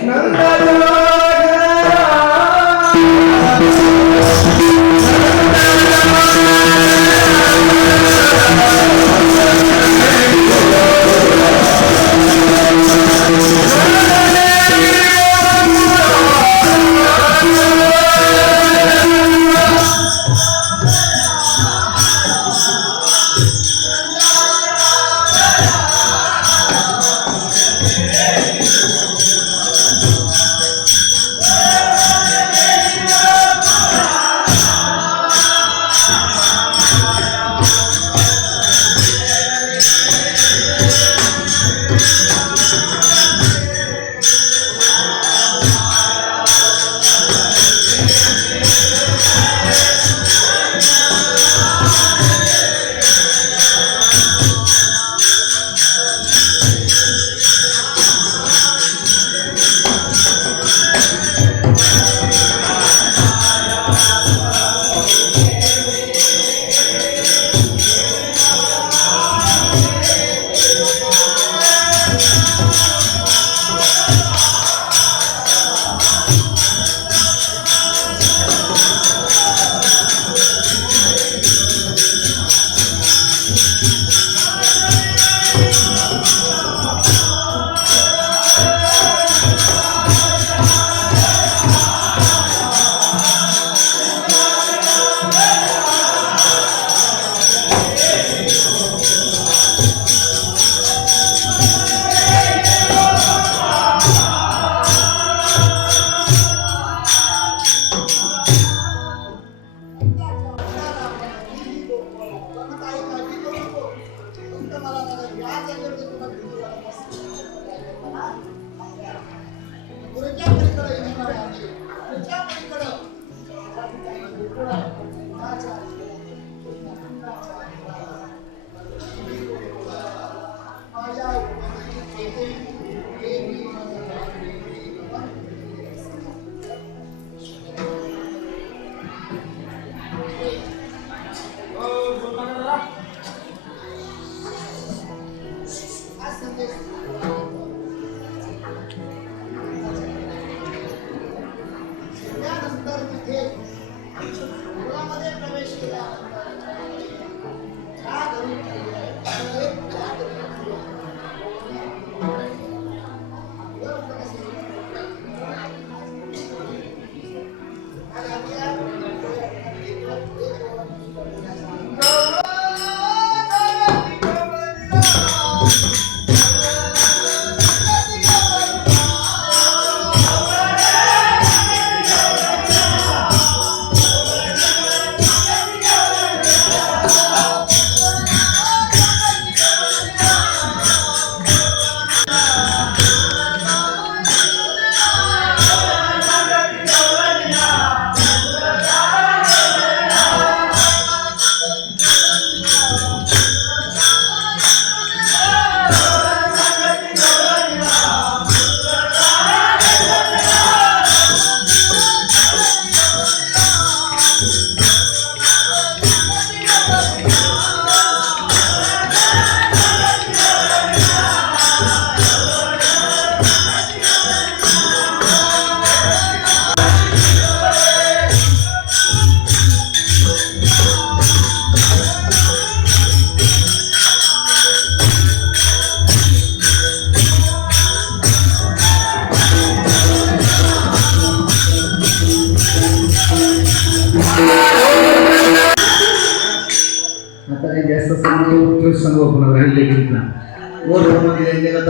आता काही जास्त समोर समोर पुन्हा राहिले की ना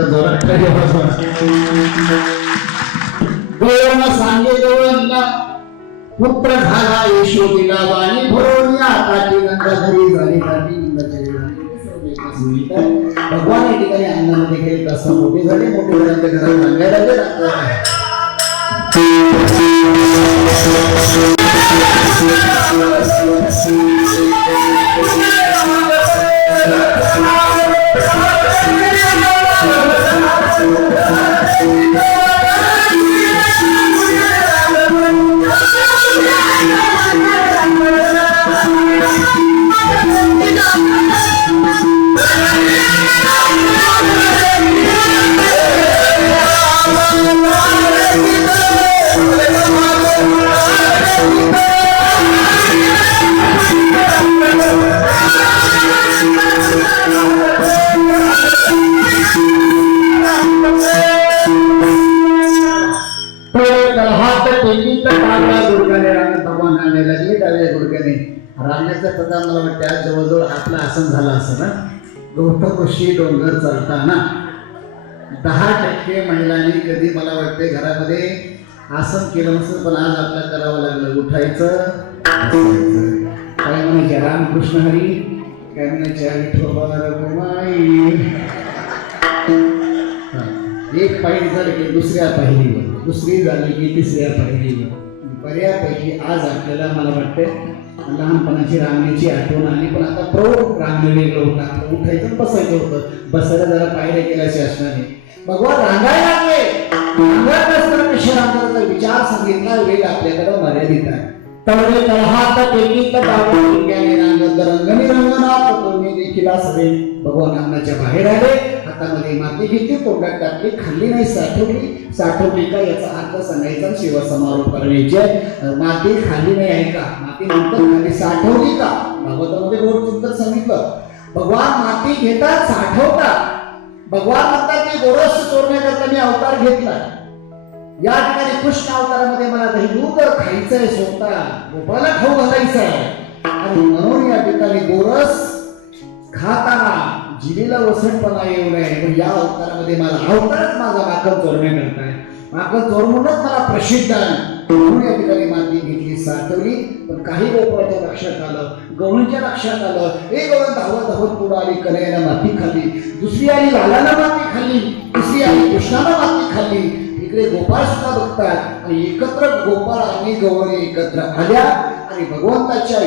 जोरात सांगे गवळणला पुत्र झाला यशोदीला वाणी भरून आता ती नंदा घरी झाली काठी नंदाची भगवान या ठिकाणी अंगामध्ये गेले कसं मोठे झाले मोठे झाल्यानंतर घरात सांगायला लागले रांगण्याचा पदा मला वाटतं आज जवळजवळ आपलं आसन झालं असं ना गौतमऋषी डोंगर चालताना 10% महिलांनी कधी मला वाटते घरामध्ये आसन केलं नसेल पण आज आपल्याला करावं लागलं उठायचं काय म्हणायचे रामकृष्ण हरी काय म्हणायचे विठोबा रघुमाई एक पायरी झाली की दुसऱ्या पायरीवर दुसरी झाली की तिसऱ्या पायरीवर बऱ्यापैकी आज आपल्याला मला वाटतं लहानपणाची रांगण्याची आठवण आली पण आता प्रौढ रांगणे वेगळं होतं आपलं उठायचं बसायचं होतं बसायला जरा पायऱ्या केल्या शासनाने भगवान रांगायला लागले रांगत असताना कशा रांगाचा विचार सांगितला वेळ आपल्याकडे मर्यादित आहे तवडे तळहात टेकीत दाबून गेले रांगत रंगणी रंगनाथ तुम्ही देखील सगळे भगवान अंगणाच्या बाहेर आले हातामध्ये माती घेतली तोंडात टाकली खाल्ली नाही साठवली का याचा अर्थ सांगायचा शिव समारोप करण्याचे माती खाल्ली नाही आहे का माती नंतर खाली साठवली का भागवतामध्ये गोड चिंतन सांगितलं भगवान माती घेतात साठवतात भगवान म्हणतात की गोरस चोरण्याकरता मी अवतार घेतला या ठिकाणी कृष्ण अवतारामध्ये मला दही दूध खायचंय स्वतः गोपाला खाऊ घालायचं आहे आणि म्हणून या ठिकाणी गोरस खाताना जिभेला वसटपणा येऊ नये पण या अवतारामध्ये मला अवतारच माझा माखन चोरण्याकरता आहे माखन चोरमूनच मला प्रसिद्ध आहे म्हणून या ठिकाणी माती घेतली साठवली पण काही गोपाळाच्या लक्षात आलं गवळीच्या लक्षात आलं एक गवळ धावत पुढे आली कन्हैयानं माती खाल्ली दुसरी आली लालानं माती खाल्ली तिसरी आली कृष्णानं माती खाल्ली इकडे गोपाळ सुद्धा बघतात आणि एकत्र गोपाळ आणि गवळी एकत्र आल्या आणि भगवंताच्या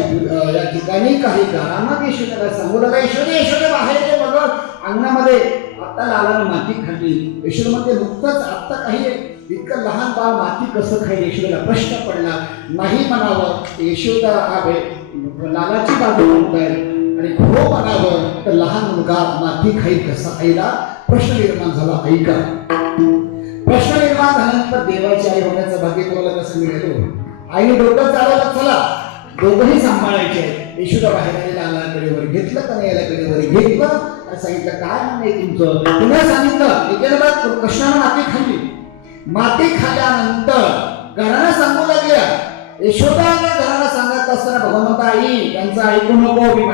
या ठिकाणी काही गारांना यशोदेला सांगू लागला यशोदे बाहेर ये बघत अंगणामध्ये आता लालानं माती खाल्ली यशोदेमध्ये नुकतंच आता काही इतकं लहान बाळ माती कसं खाईल यशोदेला प्रश्न पडला नाही म्हणावं यशोदा लालाची बाजू म्हणताय आणि हो म्हणावं तर लहान मुलगा माती खाईल कसं आईला प्रश्न निर्माण झाला ऐका प्रश्न निर्माण झाल्यानंतर देवाची आई होण्याचं भाग्य तुम्हाला कसं मिळेल आईने डोकं चालवलं चला दोघंही सांभाळायचे यशोदा बाहेर आलेला आला कडेवर घेतलं का नाही याला कडेवर घेतलं आणि सांगितलं काय नाही तुमचं. पुन्हा सांगितलं एकेला कृष्णानं माती खाल्ली. माती खाल्ल्यानंतर घराला सांगू लागल्या. यशोदाला घराला सांगत असताना भगवान म्हणता आई त्यांचं ऐकू नको मी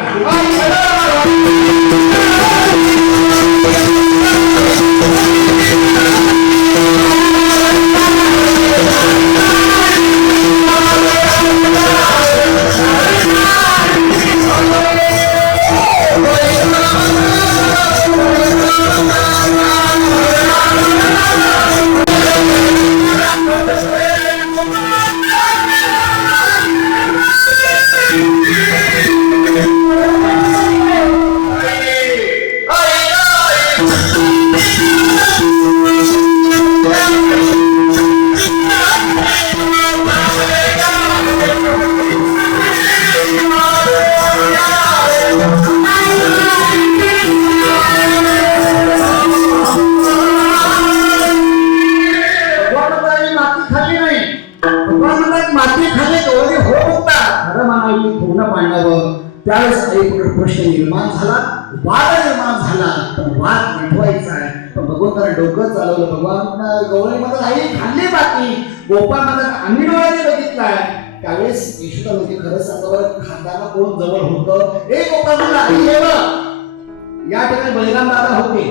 त्यावेळेस एक प्रश्न निर्माण झाला, वाद निर्माण झाला. पण वाद मिटवायचा आहे. पण भगवंताने डोकं चालवलं. भगवान गौरी म्हणतात आई खाल्ली बाकी. गोपाळ म्हणतात आम्ही डोळ्याने बघितलाय. त्यावेळेस यशोदा होती खरं सांगा बरं खाताना कोण जवळ होतं. एक गोपाळ म्हणला आई हे बघ. या ठिकाणी बळीराम दादा होते.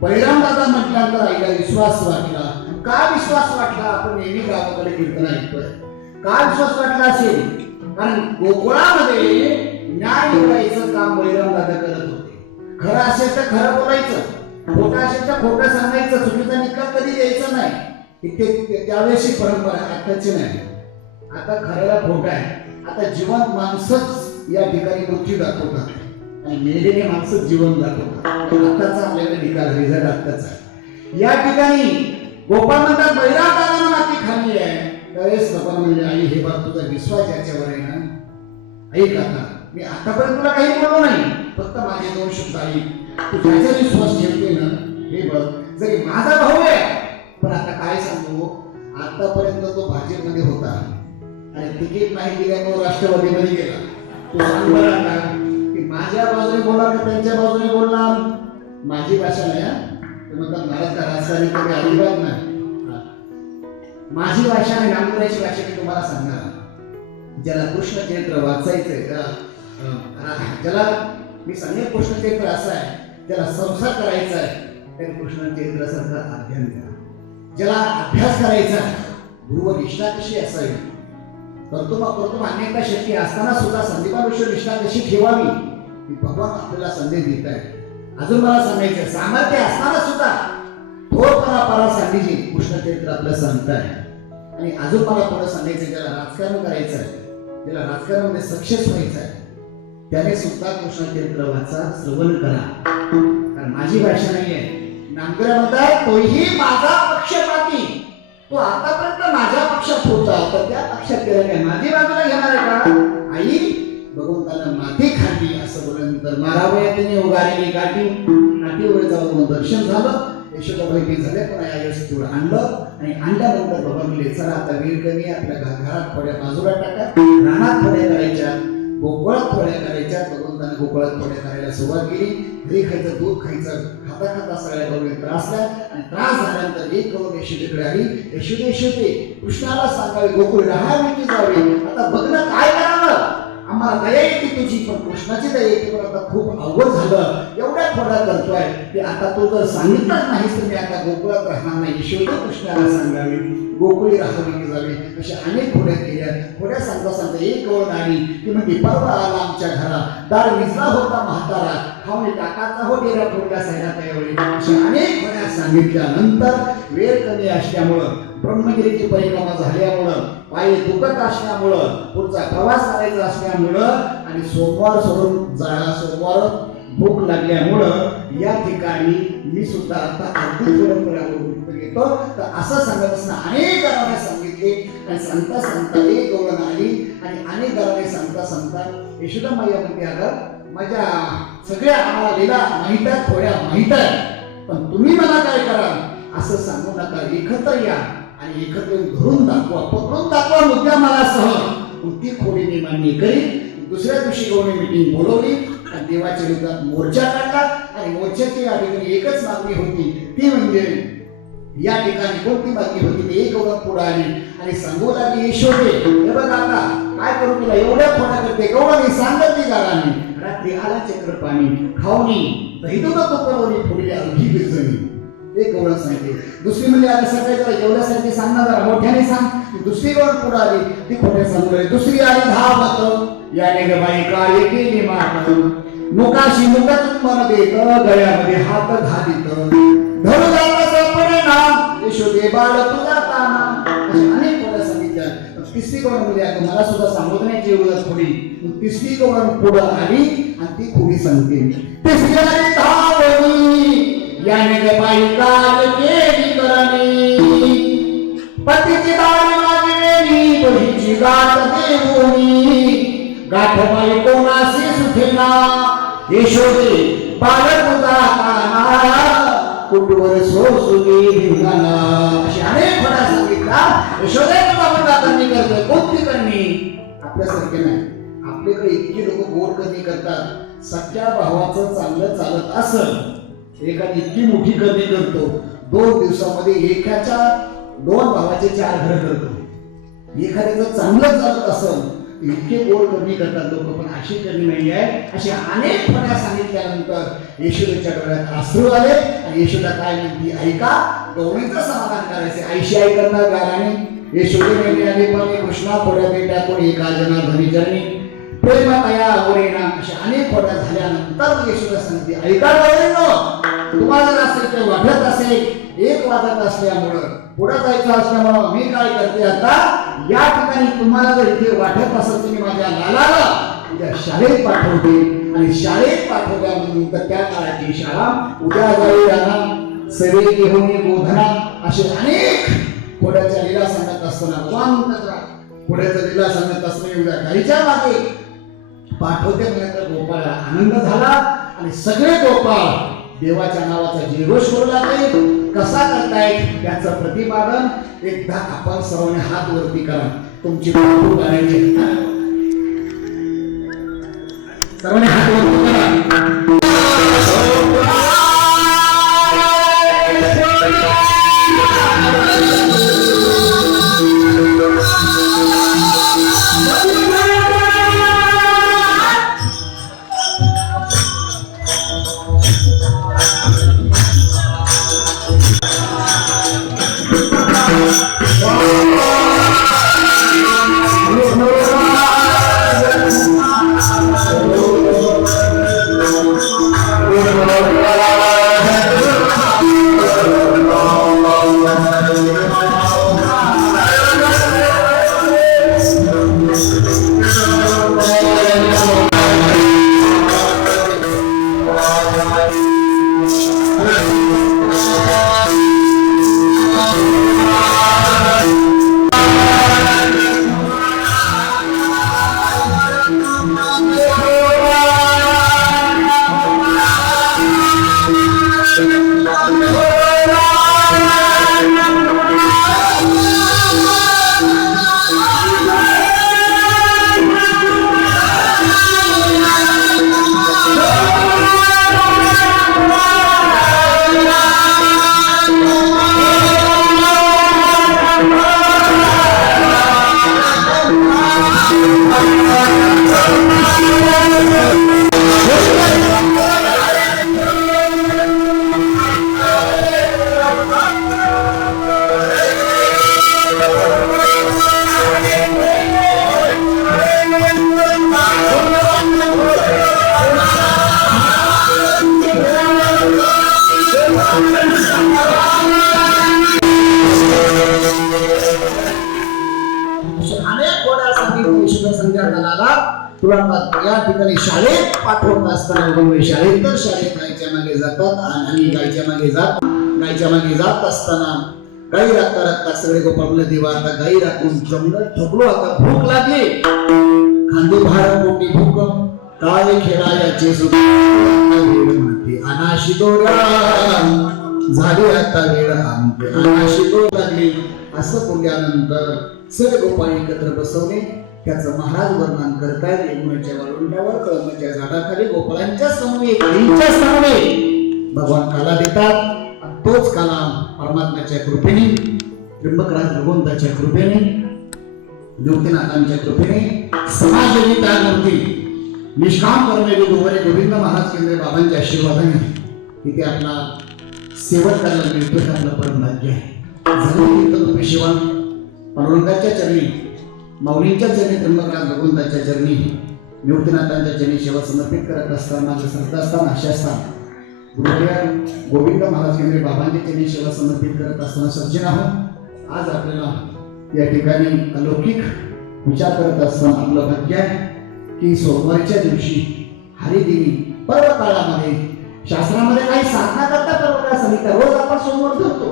बळीराम दादा म्हटल्यानंतर आईला विश्वास वाटला. का विश्वास वाटला? आपण नेहमी गावाकडे कीर्तन ऐकतोय. का विश्वास वाटला असेल? कारण गोकुळामध्ये न्याय निवडायचं काम बळीराम दादा करत होते. खरं असेल तर खरं बोलायचं, खोटं असेल तर खोटं सांगायचं, चुकीचा निकाल कधी द्यायचा नाही. त्यावेळेची परंपरा आताची नाही. आता खऱ्याला खोटं आहे. आता जिवंत माणसंच या ठिकाणी मृत्यू दाखवतात आणि मेलेले माणसं जीवन दाखवतात. आताचा आपल्याकडे निकाल रिझल्ट आताच आहे. या ठिकाणी गोपाळ म्हणतात बळीराम दादानं माती खाल्ली आहे. त्यावेळेस गोपाळ म्हणजे आई हे बघ तुझा विश्वास याच्यावर आहे ना. ऐक आता मी आतापर्यंत तुला काही बोललो नाही. फक्त माझे दोन शब्द ऐक. तू ज्याचा विश्वास ठेवते ना हे बघ जरी माझा भाऊ आहे. पण आता काय सांगू आतापर्यंत तो भाजपमध्ये होता आणि तिकीट नाही दिल्यामुळे राष्ट्रवादीमध्ये गेला. तो सांग बरं आता की माझ्या बाजूने बोलणार का त्यांच्या बाजूने बोलणार. माझी भाषा नाही ते म्हणतात महाराज का राजकारणी कधी अजिबात नाही. माझी भाषा आणि नागपुराची भाषा मी तुम्हाला सांगणार. ज्याला कृष्ण चरित्र वाचायचंय ज्याला मी सांगेन कृष्ण चरित्र असं आहे ज्याला संसार करायचा आहे त्याने कृष्ण चरित्रासारखा अध्ययन करा. ज्याला अभ्यास करायचा गुरु निष्ठा कशी असावी, कर्तुम अनेकदा शक्ती असताना सुद्धा संदीपाविषयी निष्ठा कशी ठेवावी ही भगवान आपल्याला संदेश देत आहे. अजून मला सांगायचं सामर्थ्य असताना सुद्धा थोरपणा पारा सांगायची कृष्ण चरित्र आपल्याला सांगत आहे. आणि अजून मला पुढे सांगायचं ज्याला राजकारण करायचं आहे, ज्याला राजकारणामध्ये सक्सेस व्हायचं आहे त्याने सुद्धा कृष्ण चरित्र वाचा, श्रवण करा. कारण माझी भाषा नाही आहे. नामकरा म्हणतात तोही माझा पक्षपाती. तो आतापर्यंत माझ्या पक्षात होता तर त्या पक्षात गेला काय माझी बाजूला घेणार आहे का. आई भगवंतानं माती खाल्ली असं बोलल्यानंतर मारावया तिने उगारेली गाठी. गाठीवर जाऊन दर्शन झालं. यशोदाबाई झाले पण यावेळेस तेवढं आणलं आणि आणल्यानंतर बाबा म्हणले चला आता वेळ कमी आपल्या घरात थोड्या बाजूला टाका, रानात थोड्या करायच्या, गोकुळात थोड्या करायच्या. भगवंताने गोकुळात थोड्या करायला सुरुवात केली. घरी खायचं दूध खायचं खाता खाता सगळ्या गौरी त्रासला आणि त्रास झाल्यानंतर एक गौर यशोदेकडे आली. यशोदे कृष्णाला सांगावे गोकुळ राहावी जावे. आता बघणं काय करावं आम्हाला दया येते तुझी पण कृष्णाची दया येते. पण आता खूप अवघड झालं एवढ्या थोडा करतोय की आता तो जर सांगितलंच नाहीस तर मी आता गोकुळात राहणार नाही. यशोदा कृष्णाला सांगावी गोकुळी राहावी जावी. अशा अनेक खोड्या केल्या. खोड्या सांगता सांगता एक गौर आली की म्हणजे परवा आला आमच्या घरात दार विजला होता म्हातारा खाऊन टाकाचा हो डेरा फोडला सायला त्यावेळी. अशा अनेक खोड्या सांगितल्यानंतर वेळ कमी असल्यामुळं ब्रह्मगिरीची परिक्रमा झाल्यामुळं पायी दुखत असल्यामुळं पुढचा प्रवास करायचा असल्यामुळं आणि सोमवार सोडून जायला सोमवार भूक लागल्यामुळं या ठिकाणी मी सुद्धा आता अगदी परंपरावर घेतो. तर असं सांगत असताना अनेक जणांना सांगितले आणि सांगता सांगता एक गौरण आली आणि अनेक जणांनी सांगता सांगता यशोदा मैया म्हणते अगं माझ्या सगळ्या आम्हाला लीला माहित आहेत थोड्या माहित आहेत पण तुम्ही मला काय करा असं सांगू नका. एकत्र या आणि एकत्र धरून दाखवा पकडून दाखवा मुद्दा मला सह ती खोडी मी मान्य करीन. दुसऱ्या दिवशी गौरी मीटिंग बोलवली आणि देवाच्या विरोधात मोर्चा काढला आणि मोर्चाची या ठिकाणी एकच मागणी होती, ती म्हणजे या ठिकाणी कोणती मागणी होती ती एक गौरव पुढे आली आणि सांगू लागली, यशोदे हे बघ आता काय करू तुला एवढ्या फोडा करते गौरवनी सांगत नाही गाराने रात्री आला चक्र पाणी खाऊनी दहीदुधा तुपावरी थोडी अवघी बिजणी एक गौरव सांगते. दुसरी म्हणजे आता सकाळी जरा एवढ्यासाठी सांग ना जरा मोठ्याने सांग. दुसरी गौरव पुढे आली ती खोट्या सांगू लागली. दुसरी आली धावत याने ग बाई काय केली मात मुकाशी मुखात मन देत गळ्यामध्ये हात घालीत धरू लागला परिणाम यशोदे बाळ तुझा ताना अशी अनेक पदं सांगितल्या. तिसरी गौरव म्हणजे आता मला सुद्धा सांगण्याची एवढं थोडी तिसरी गौरव पुढे आली आणि ती थोडी सांगते. तिसरी आली धावली याने ग बाई काय केली करणी पतीची दाढी मागेली बहीची गाठ देऊनी गाठ बाई कोणाशी सुठेना यशोदे बाळ तुझा ताना कुटवर सोसुली भिंगाना अशी अनेक फळा सांगितला. यशोदे तुला म्हणता करणी करतोय कोणती करणी आपल्यासारखे नाही. आपल्याकडे इतकी लोक गोड करणी करतात. सख्या भावाचं चांगलं चालत असं एखादी इतकी मोठी करणी करतो 2 दिवसामध्ये एकाच्या 2 भावाचे 4 घर करतो. एखाद्याचं चांगलं चालत असं इतके गोड करणी करतात लोक, पण अशी करणी नाही आहे. अशी अनेक फळ्या सांगितल्यानंतर यशोदेच्या डोळ्यात अश्रू आले आणि यशोदा काय म्हणती ऐका गौरीचं समाधान करायचे आईशी आई करणार गाराने यशोदेने मिळाले पण कृष्णा फोड्या बेटा कोणी एका जना धनी जरणी प्रेमया आवरेना अशा अनेक फोड्या झाल्यानंतर यशोदा सांगते ऐका गौरींनो तुम्हाला जर असेल ते वाटत असेल एक वाजत असल्यामुळं पुढे जायचं असल्यामुळं मी काय करते आता या ठिकाणी तुम्हाला जर इथे वाटत असेल तुम्ही माझ्या लालाला उद्या शाळेत पाठवते आणि शाळेत पाठवल्यानंतर त्या काळाची शाळा उद्या जाऊ यांना सवे घेऊन बोधना असे अनेक पुढ्याच्या लीला सांगत असताना पुढ्याचा लीला सांगत असताना उद्या गाईच्या मागे पाठवते म्हणल्यानंतर गोपाळला आनंद झाला आणि सगळे गोपाळ देवाच्या नावाचा जयघोष करू लागले. कसा करतायत त्याचं प्रतिपादन एकदा आपण सर्वांनी हात वरती करा. तुमची पाठवू करायची सर्वांनी हात वरती करा. या ठिकाणी शाळेत पाठवत असताना शाळेत तर शाळेत गायच्या मागे जातात आणि गायच्या मागे जात असताना गाई राखता राखता सगळे गोपाळ देवा आता गाई राखून जमलं थकलो आता भूक लागली खांदे भार मोठी भूक काय खेळायचे म्हणते अनाशी दोरा झाली आता वेळ आमचे अनाशी दोर लागली असं बोलल्यानंतर सगळे गोपाळ एकत्र बसवले त्याचं महाराज वर्णन करतायत. यमुनेच्या वरुंडावर कळमच्या झाडाखाली गोपाळांच्या समवेत देवीच्या समवेत भगवान काला देतात. आणि तोच काला परमात्म्याच्या कृपेने, त्र्यंबकराज भगवंताच्या कृपेने, ज्योतिनाथांच्या कृपेने समाजनी मूर्ती निष्काम करणारे गोवरे गोविंद महाराज केंद्रे बाबांच्या आशीर्वादाने तिथे आपला सेवक करायला मिळतो. हे आपलं परम भाग्य आहे. झालं सेवा पांडुरंगाच्या चरणी, माऊलींच्या चरणी, त्र्यंबकराज भगवंताच्या चरणी, ज्योतिनाथांच्या चरणी सेवा समर्पित करत असताना, श्रद्धा असताना, आशा असताना गुरुवर्य गोविंद महाराज केंद्रे बाबांच्या चरणी सेवा समर्पित करत असताना सज्जन आहोत. आज आपल्याला या ठिकाणी अलौकिक विचार करत असताना आपलं भाग्य आहे की सोमवारच्या दिवशी हरिदिनी पर्व काळामध्ये शास्त्रामध्ये काही साधना करता परवा सांगितलं. रोज आपण सोमवार धरतो,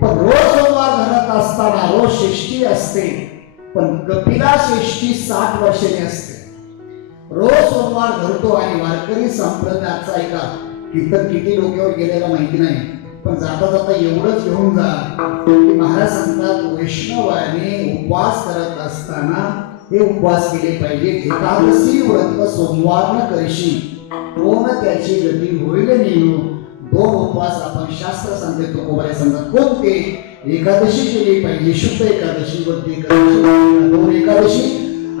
पण रोज सोमवार धरत असताना रोज षष्ठी असते, पण कपिला षष्ठी 60 वर्षांनी असते. रोज सोमवार धरतो आणि वारकरी संप्रदायाचा एका कीर्तन किती डोक्यावर गेलेला माहिती नाही, पण जाता जाता एवढंच घेऊन जा की महाराज सांगतात वैष्णवाने उपवास करत असताना हे उपवास केले पाहिजे. एकादशी व्रत सोमवार न करशी कोण त्याची गती होईल नेणू. 2 उपवास आपण शास्त्र सांगते तो कोबऱ्या सांगतात कोणते. एकादशी केली पाहिजे, शुद्ध एकादशी, वद्य एकादशी, 2 एकादशी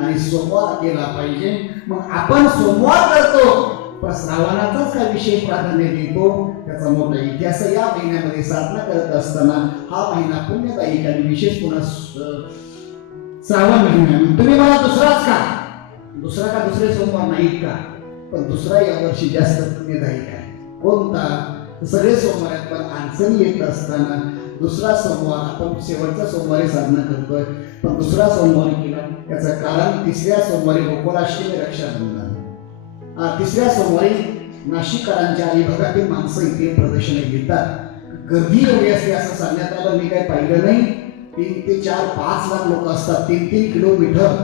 आणि सोमवार केला पाहिजे. मग आपण सोमवार करतो, पण श्रावणाचाच काय विशेष प्राधान्य देतो. त्याचा मोठा इतिहास या महिन्यामध्ये साधना करत असताना हा महिना पुण्यदायी आणि विशेष पुन्हा श्रावण महिना. तुम्ही मला दुसराच का दुसरे सोमवार नाहीत का, पण दुसरा यावर्षी जास्त पुण्यदायी आहे. कोणता? सगळे सोमवार आहेत, पण अडचणी येत असताना दुसरा सोमवार आपण शेवटच्या सोमवारी साधना करतोय, पण दुसरा सोमवार केला. याचं कारण तिसऱ्या सोमवारी गोकुळाष्टमी रक्षाबंधन, 3ऱ्या सोमवारी नाशिककरांच्या आणि भागातील माणसं इथे प्रदर्शने घेतात. गर्दी एवढी असते असं सांगण्यात आलं, मी काही पाहिलं नाही. 3 ते 4, 5 लाख लोक असतात. 3-3 किलोमीटर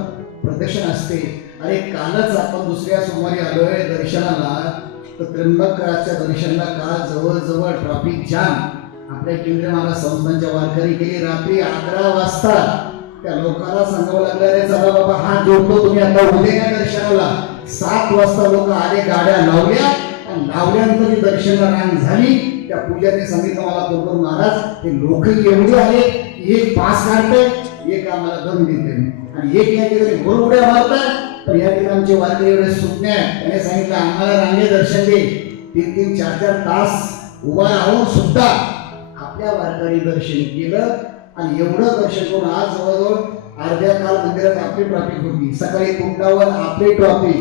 प्रदर्शन असते. अरे कालच आपण दुसऱ्या सोमवारी आलोय दर्शनाला, तर त्र्यंबकराच्या दर्शनाला काल जवळजवळ ट्रॅफिक जाम. आपल्या केंद्रीय महाराज संस्थांच्या वारकरी गेली रात्री 11 वाजता. त्या लोकांना सांगावं लागलं, रे चला बाबा हात जोडतो तुम्ही आता उद्या या दर्शनाला. 7 वाजता लोक आले, गाड्या लावल्या आणि लावल्यानंतर दर्शनाला रांग झाली. त्या पूजाने सांगितलं मला बरोबर महाराज हे लोक एवढे आले, एक पास काढतंय, एक आम्हाला दम देते आणि एक या ठिकाणी घोर उड्या मारताय. तर या ठिकाणी आमचे वारकरी एवढे सुज्ञ आहेत, त्याने सांगितलं आम्हाला रांगे दर्शन दे. 3-3, 4-4 तास उभा राहून सुद्धा आपल्या वारकरी दर्शन केलं. आणि एवढं दर्शन करून आज जवळजवळ अर्ध्या काल मंदिरात आपली ट्रॉफिक होती, सकाळी कुंडावर आपली ट्रॉफिक,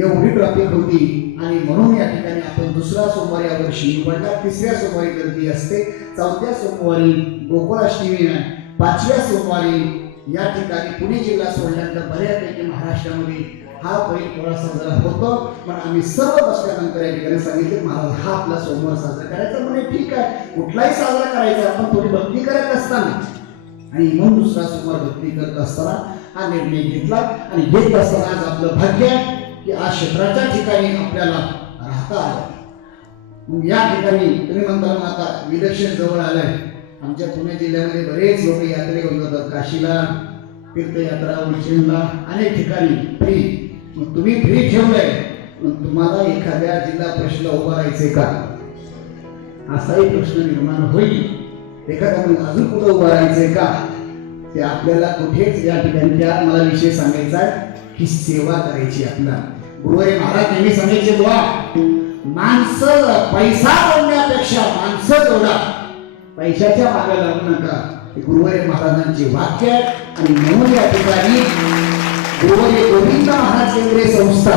एवढी ट्रॉफिक होती. आणि म्हणून या ठिकाणी आपण दुसरा सोमवार या वर्षी निवडला. 3ऱ्या सोमवारी गर्दी असते, 4थ्या सोमवारी गोकुळाष्टमी आहे, 5व्या सोमवारी या ठिकाणी पुणे जिल्हा सोडल्यानंतर बऱ्यापैकी महाराष्ट्रामध्ये हा बैल पोळा साजरा होतो. पण आम्ही सर्व बसल्यानंतर या ठिकाणी सांगितले महाराज हा आपला सोमवार साजरा करायचा. म्हणे ठीक आहे, कुठलाही साजरा करायचा, आपण थोडी भक्ती करत असताना आणि म्हणून दुसरा सोमवार भक्ती करत असताना हा निर्णय घेतला. आणि घेत असताना आज आपलं भाग्य आहे की आज क्षेत्राच्या ठिकाणी आपल्याला राहता आलं. मग या ठिकाणी तुम्ही म्हणता मग आता विलक्षण जवळ आलंय. आमच्या पुणे जिल्ह्यामध्ये बरेच लोक यात्रेला जातात, काशीला, तीर्थयात्रा, उज्जैनला, अनेक ठिकाणी फ्री. मग तुम्ही फ्री ठेवलंय, मग तुम्हाला एखाद्या जिल्हा परिषदेला उभा राहायचंय का, असाही प्रश्न निर्माण होईल. एखाद्या अजून कुठं उभं राहायचंय का, ते आपल्याला कुठेच या ठिकाणी त्या मला विषय सांगायचा आहे की सेवा करायची. आपला गुरुवारी महाराज नेहमी सांगायचे बुवा, माणसं पैसा जोडण्यापेक्षा माणसं जोडा, पैशाच्या मागे लागू नका. हे गुरुवारी महाराजांचे वाक्य आहे. आणि म्हणून या ठिकाणी गुरुवारी गोविंद महाराज केंद्रीय संस्था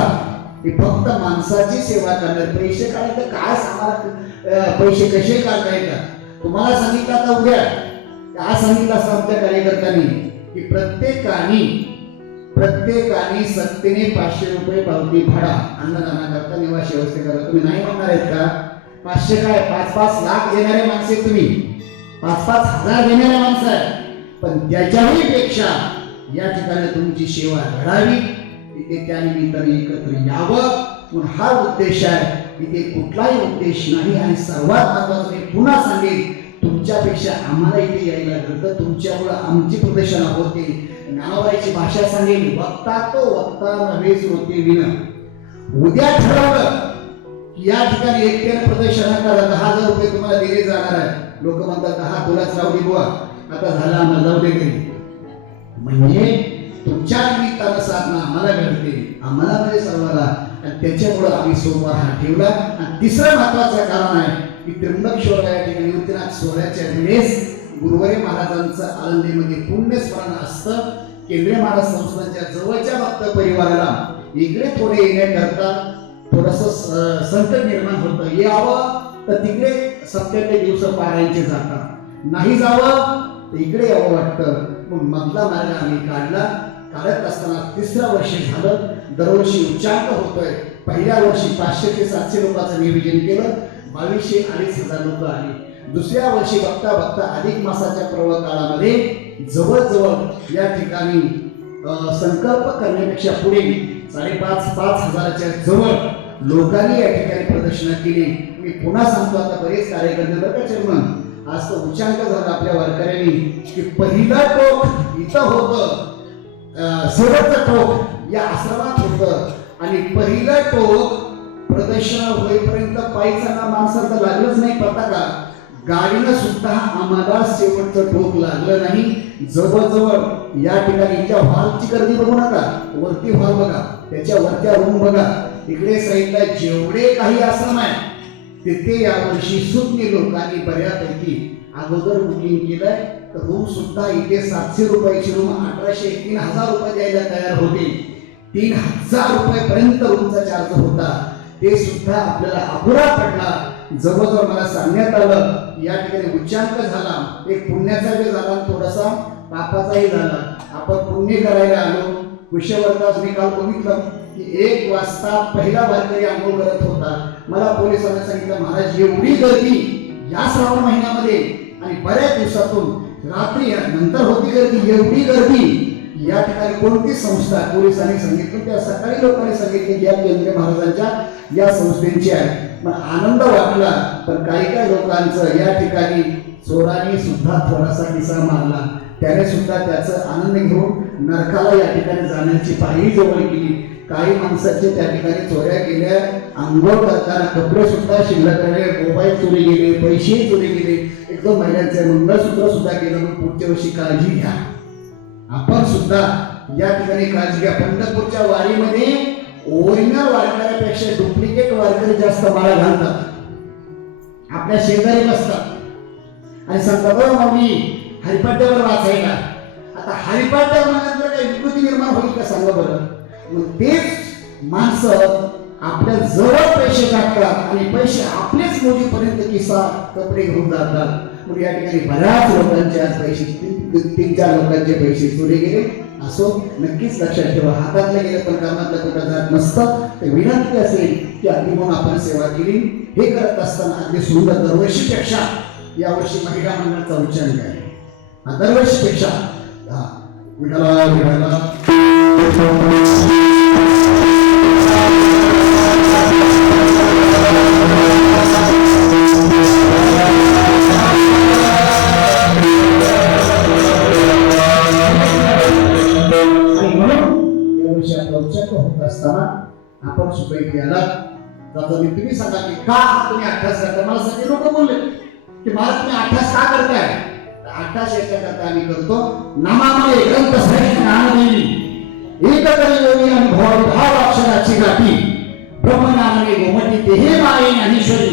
ही फक्त माणसाची सेवा करणार. पैसे काढायचं काय सांगा, पैसे कसे काढता येतात तुम्हाला सांगितलं. आता उद्या काय सांगितलं असं आमच्या कार्यकर्त्यांनी की प्रत्येकाने सक्तीने 500 रुपये पावती भाडा अन्नदाना करता निवास व्यवस्था करा. तुम्ही नाही म्हणणार आहेत का? 500 काय 5-5 लाख देणारे माणसे, तुम्ही 5-5 हजार देणारे माणसं आहे. पण त्याच्याही पेक्षा या ठिकाणी तुमची सेवा घडावी, तिथे त्या निमित्ताने एकत्र यावं म्हणून हा उद्देश आहे. इथे कुठलाही उद्देश नाही. आणि सर्वात महत्त्वाचं मी पुन्हा सांगेन, तुमच्या तुमच्यापेक्षा आम्हाला इथे यायला लागलं, तुमच्यामुळे आमची प्रदर्शन होते. ज्ञानोबाईची भाषा सांगेल, वक्ता तो वक्ता नव्हे श्रोते विन. उद्या ठरवलं की या ठिकाणी एकट्याने प्रदर्शन करा, 10,000 रुपये तुम्हाला दिले जाणार आहे. लोक म्हणतात 10 तुलाच राहू दे बुवा, आता झालं आम्हाला जाऊ दे घरी. म्हणजे तुमच्या निमित्तानं साधना आम्हाला घडते, आम्हाला म्हणजे सर्वांना, आणि त्याच्यामुळे आम्ही सोमवार हा ठेवला. आणि तिसरं महत्वाचं कारण आहे की त्र्यंबकेश्वरला या ठिकाणी निवृत्तीनाथ सोहळ्याच्या वेळेस गुरुवारी महाराजांचं आळंदीमध्ये पुण्यस्मरण असतं. केंद्रीय महाराज संस्थांच्या जवळच्या भक्त परिवाराला इकडे थोडे येण्याकरता थोडस संकट निर्माण होतं. यावं तर तिकडे 77 दिवस पारायणचे जातात, नाही जावं तर इकडे यावं वाटतं. मग मधला मार्ग आम्ही काढला. काढत असताना 3रं वर्ष झालं. दरवर्षी उच्चांक होतोय. पहिल्या वर्षी 500 ते 700 लोकांचं नियोजन केलं, 2200-2500 लोक आली. दुसऱ्या वर्षी बघता बघता अधिक मासाच्या पर्व काळामध्ये जवळजवळ या ठिकाणी संकल्प करण्यापेक्षा पुढे 5,500-5,000च्या जवळ लोकांनी या ठिकाणी प्रदर्शन केली. मी पुन्हा सांगतो, आता बरेच कार्यकर्ते बघा चेअरमन, आज तो उच्चांक झाला आपल्या वारकऱ्यांनी की पहिलं टोक इथं होतं, शेवटचं टोक या आश्रमात होतं, आणि पहिलं टोक प्रदर्शन होईपर्यंत पायीचा माणसाला लागलंच नाही. पता का, गाडीनं सुद्धा आम्हाला शेवटचं टोक लागलं नाही. जवळजवळ या ठिकाणी इथल्या हॉलची गर्दी बघू नका, वरती हॉल बघा, त्याच्या वरच्या रूम बघा, इकडे साईडला जेवढे काही आश्रम आहे तिथे यावर्षी सुज्ञ लोकांनी बऱ्यापैकी अगोदर बुकिंग केलंय. तर रूम सुद्धा इथे 700 रुपयाची रूम 1800-3000 रुपये द्यायला तयार होते. 3000 रुपयापर्यंत रूमचा चार्ज होता. ते सुद्धा आपल्याला अपुरा पडला. जवळजवळ मला सांगण्यात आलं या ठिकाणी उच्चांक झाला, एक पुण्याचा बी झाला, थोडासा पापाचाही झाला. आपण पुण्य करायला आलो. विषयवर्तास मी काल बघितलं की 1 वाजता पहिला वारकरी आंघोळ करत होता. मला पोलिसांनी सांगितलं, महाराज एवढी गर्दी या श्रावण महिन्यामध्ये आणि बऱ्याच दिवसातून रात्री नंतर होती गर्दी, एवढी गर्दी या ठिकाणी कोणती संस्था, पोलिसांनी सांगितलं, त्या सकाळी लोकांनी सांगितलं या केंद्रीय महाराजांच्या या संस्थेची आहे. पण आनंद वाटला. पण काही लोकांचं या ठिकाणी चोरांनी सुद्धा थोडासा किस्सा मारला. त्याने सुद्धा त्याचा आनंद घेऊन नरकाला या ठिकाणी जाण्याची पायरी जवळ केली. काही माणसाचे त्या ठिकाणी चोऱ्या केल्या, आंघोळ करताना कपडे सुद्धा शिल्लक राहिले, मोबाईल चोरी गेले, पैसेही चोरी गेले, एकदम महिलांचे मंगळसूत्र सुद्धा केलं. मग पुढच्या वर्षी काळजी घ्या, आपण सुद्धा या ठिकाणी काळजी घ्या. पंढरपूरच्या वारीमध्ये ओरिजिनल वारकऱ्यापेक्षा डुप्लिकेट वारकरी जास्त माळा घालतात, आपल्या शेजारी बसतात आणि सांगतात माऊली हरिपाट्यावर वाचायला. आता हरिपाट्या म्हणाल काही विकृती निर्माण होईल का सांगा बरं. मग तेच माणसं आपल्या जवळ पैसे टाकतात आणि पैसे आपलेच मोदीपर्यंत किस्सा कपडे घेऊन जातात. मग या ठिकाणी बऱ्याच लोकांचे आज पैसे 3-4 लोकांचे पैसे चोरी गेले. असो, नक्कीच लक्षात ठेवा, हातातलं गेलं पण कामातलं कुठं जात नसतं. ते विनंती असेल की अगदी म्हणून आपण सेवा केली. हे करत असताना अगदी सुंदर दरवर्षीपेक्षा यावर्षी महिला मंडळाचा उच्चांक आहे. दरवर्षीपेक्षा विठाला विठाला होत असताना आपण सुद्धा इथे आलात. तुम्ही सांगा की का तुम्ही 28 करता. मला सगळे लोक बोलले की मला तुम्ही 28 का करताय. 28 याच्याकरता आम्ही करतो. नामामध्ये ग्रंथ साहित्य ज्ञान देवी एक करी योगी अनुभव भाव अक्षराची गाठी ब्रह्मनामाने गोमटी तेहे माये ज्ञानेश्वरी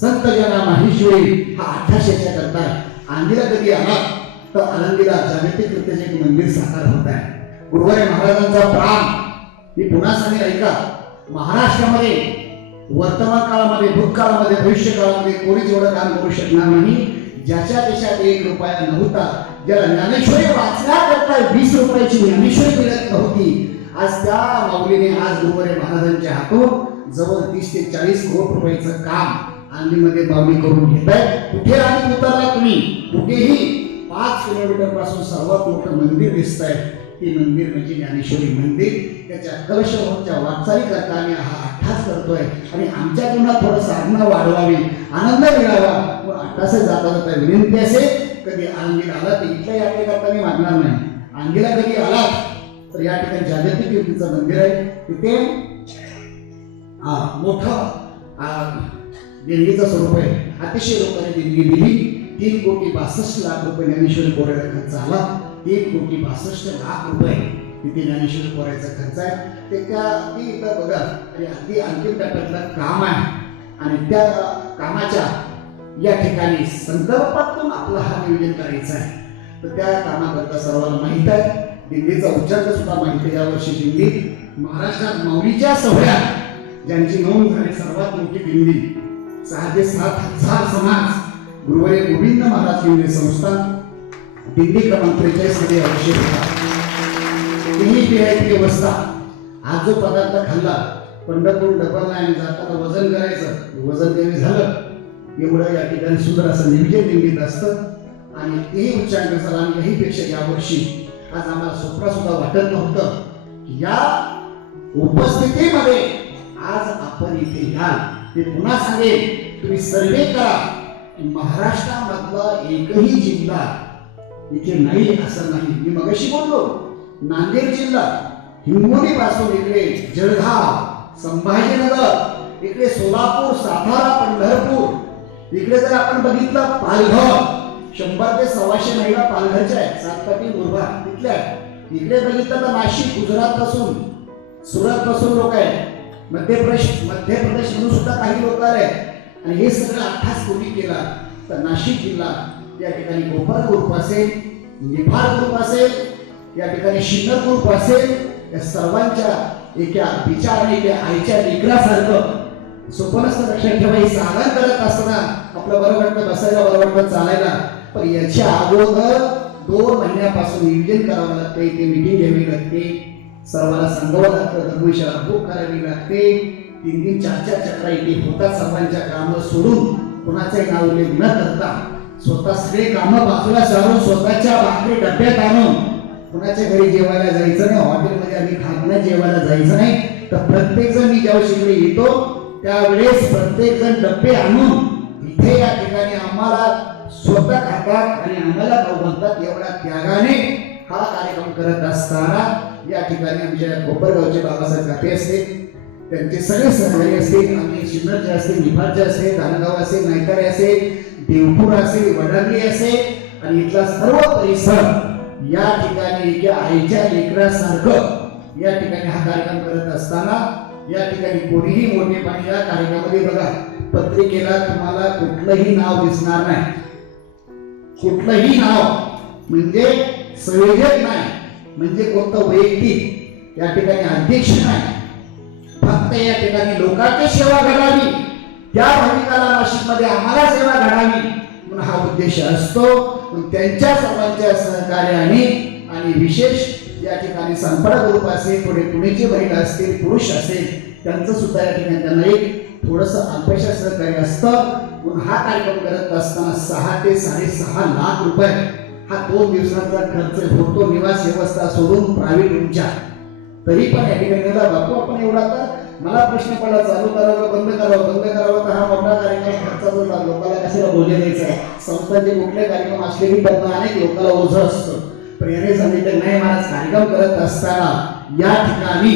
संत जना माहेश्वरी. हा 28 याच्याकरता आहे. आंधीला कधी आला तर आनंदीला जागतिक कृत्याचे एक मंदिर साकार होत आहे. गुरुवारी महाराजांचा प्राण मी पुन्हा सांगेन ऐका. महाराष्ट्रामध्ये वर्तमान काळामध्ये, भूतकाळामध्ये, भविष्य काळामध्ये कोणीच एवढं काम करू शकणार नाही ज्याच्या देशात 1 रुपया नव्हता. ज्याला ज्ञानेश्वरी वाचण्याकरता 20 रुपयाची ज्ञानेश्वरी मिळत नव्हती. आज त्या माऊलीने आज गुरुवारी महाराजांच्या हातून जवळ 30 ते 40 कोटी रुपयाचं काम आंधीमध्ये माऊली करून घेत आहे. कुठे आधी उतरला तुम्ही, कुठेही 5 किलोमीटर पासून सर्वात मोठं मंदिर दिसत आहे. ती मंदिर म्हणजे ज्ञानेश्वरी मंदिर. त्याच्या कलशच्या वाटचाली करता आम्ही हा अट्टास करतोय आणि आमच्या जीवनात थोडं साधना वाढवावी, आनंद मिळावा व अट्टास जाता जाता विनंती असेल, कधी आळंदीला आला तर इथल्या यात्रेकरता मी मागणार नाही. आळंदीला कधी आला तर या ठिकाणी जागतिक कीर्तीचं मंदिर आहे, तिथे मोठं देणगीचं स्वरूप आहे. अतिशय लोकांनी देणगी दिली. 3,62,00,000 ज्ञानेश्वरी कोऱ्याला खर्च आला. 3,62,00,000 रुपये तिथे ज्ञानेश्वरी कोऱ्याचा खर्च आहे. ते ती इथं बघा आणि अगदी अंतिम टप्प्यातलं काम आहे आणि त्या कामाच्या या ठिकाणी संकल्पातून आपला हा नियोजन करायचा आहे. तर त्या कामाकरता सर्वांना माहीत आहे. दिल्लीचा उच्चांक सुद्धा माहिती आहे. यावर्षी दिल्ली महाराष्ट्रात माऊलीच्या सोहळ्यात ज्यांची नोंद झाली सर्वात मोठी दिंडी 6,000 समाज गुरुवारी गोविंद महाराज केंद्रीय संस्थान दिल्ली क्रमांक 43 मध्ये अभिषेक होता. VIP व्यवस्था. आज जो पदार्थ खाल्ला पंढरपूर डबल आणि जाताना वजन करायचं, वजन कमी झालं एवढं या ठिकाणी सुंदर असं नियोजन दिंडीत असतं आणि तेही उच्चांक झाला. आणि याहीपेक्षा यावर्षी आज आम्हाला स्वप्न सुद्धा वाटत नव्हतं की या उपस्थितीमध्ये आज आपण इथे याल. मी पुन्हा सांगेन, तुम्ही सर्वे करा. महाराष्ट्रामधला एकही जिल्हा इथे नाही असं नाही. मी मगाशी बोललो, नांदेड जिल्हा हिंगोली पासून इकडे जळगाव, संभाजीनगर, इकडे सोलापूर, सातारा, पंढरपूर, इकडे जर आपण बघितलं पालघर, 100 ते 125 महिला पालघरच्या आहेत, 7 पाटी मुरबाड तिथल्या. इकडे बघितलं तर नाशिक, गुजरात पासून, सुरत पासून लोक आहेत. मध्य प्रदेश म्हणून सुद्धा काही लोक आहेत. आणि हे सगळं अभ्यास कोणी केला तर नाशिक जिल्हा या ठिकाणी कोपर ग्रुप असेल, निफाड ग्रुप असेल, या ठिकाणी शिन्नर ग्रुप असेल, या सर्वांच्या एका विचार आणि एका आईच्या लेकरासारखं सोपनच लक्षात ठेवा. हे साधन करत असताना आपलं बरं वाटतं, बसायला बरं वाटतं, चालायला. पण याच्या अगोदर 2 महिन्यापासून नियोजन करावं लागतं. इथे मीटिंग घ्यावी लागते, सर्वांना सांगावं लागतं, धर्मशाळा बुक करावी लागते. 3-3, 4-4 चक्रा इथे होतात. सर्वांच्या कामं सोडून कोणाचंही नाव उल्लेख न करता स्वतः सगळे कामं बाजूला सारून स्वतःच्या भाकरी डब्यात आणून कोणाच्या घरी जेवायला जायचं नाही, हॉटेलमध्ये आम्ही खाणं जेवायला जायचं नाही. तर प्रत्येक जण मी ज्यावेळेस इकडे येतो त्यावेळेस प्रत्येक जण डबे आणून इथे या ठिकाणी आम्हाला स्वतः खातात आणि आम्हाला खाऊ घालतात. एवढ्या त्यागाने हा कार्यक्रम करत असताना या ठिकाणी आमच्या कोपरगावचे बाबासाहेब कापे असते, त्यांचे सगळे सहकारी असतील, आम्ही शिन्नरचे असतील, निफाडचे असेल, धानगाव असेल, नायकारे असेल, देवपूर असेल, वडांगी असेल आणि इथला सर्व परिसर या ठिकाणी एका आईच्या लेकरासारखं या ठिकाणी हा कार्यक्रम करत असताना या ठिकाणी कोणीही मोठेपणी या कार्यक्रमामध्ये बघा पत्रिकेला तुम्हाला कुठलंही नाव दिसणार नाही. कुठलंही नाव म्हणजे संयोजक नाही, म्हणजे कोणतं वैयक्तिक या ठिकाणी अध्यक्ष नाही. फक्त या ठिकाणी लोकांची सेवा घडावी, त्या भाविकाला नाशिकमध्ये आम्हाला सेवा घडावी म्हणून हा उद्देश असतो. त्यांच्या सर्वांच्या सहकार्याने आणि विशेष या ठिकाणी संपर्क ग्रुप असेल, थोडे पुणेचे महिला असतील, पुरुष असेल, त्यांचं सुद्धा या ठिकाणी त्यांना एक थोडंसं अल्पशा सहकार्य असतं. म्हणून हा कार्यक्रम करत असताना 6 ते 6.5 लाख रुपये हा 2 दिवसांचा खर्च होतो. निवास व्यवस्था सोडून प्रायव्हेट रूमच्या. तरी पण या ठिकाणी बापू आपण एवढा आता मला प्रश्न पडला, चालू करावं बंद करावं तर हा मोठा कार्यक्रम खर्चाचा होता. लोकांना कशाला बोलले द्यायचं आहे. संस्थांचे कुठले कार्यक्रम असले की त्यांना अनेक लोकांना ओझं असतं. पण याने सांगितलं नाही महाराज, कार्यक्रम करत असताना या ठिकाणी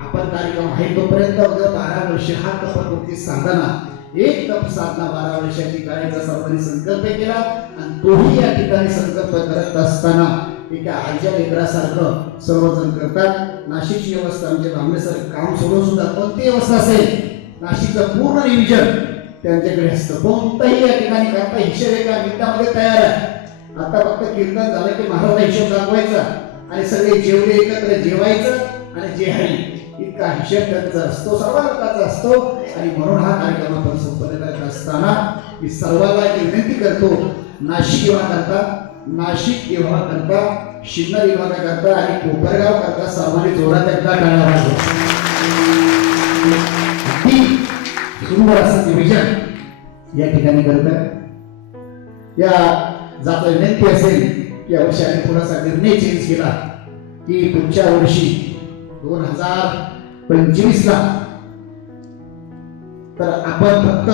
आपण कार्यक्रम आहे तोपर्यंत 12 वर्ष हा तपपूर्ती साधना, एक तप साधना 12 वर्षाची करायचा सर्वांनी संकल्प केला. आणि तोही या ठिकाणी संकल्प करत असताना एका आईच्या लेकरासारखं सर्वजण करतात. नाशिकची व्यवस्था आमच्या भामरेसर काम सोडून सुद्धा कोणती व्यवस्था असेल नाशिकचं पूर्ण नियोजन त्यांच्याकडे असतं. कोणताही या ठिकाणी करता हिशेब एका मिनिटामध्ये तयार आहे. आता फक्त कीर्तन झालं की महाराज हिशोब दाखवायचा आणि सगळे जेवले एकत्र जेवायचं आणि जे आहे इतका हिशेब त्यांचा असतो, सर्व लोकांचा असतो. आणि म्हणून हा कार्यक्रम आपण संपन्न करत असताना मी सर्वांना विनंती करतो, नाशिक विभाग करता, नाशिक विभाग करता, शिन्नर विभाग करता आणि कोपरगाव करता सर्वांनी जोरात एकदा टाळ्या वाजवा. सुंदर असं नियोजन या ठिकाणी करतात. या जाता विनंती असेल की यावर्षी आम्ही थोडासा निर्णय चेंज केला. की पुढच्या वर्षी 2025 ला तर आपण फक्त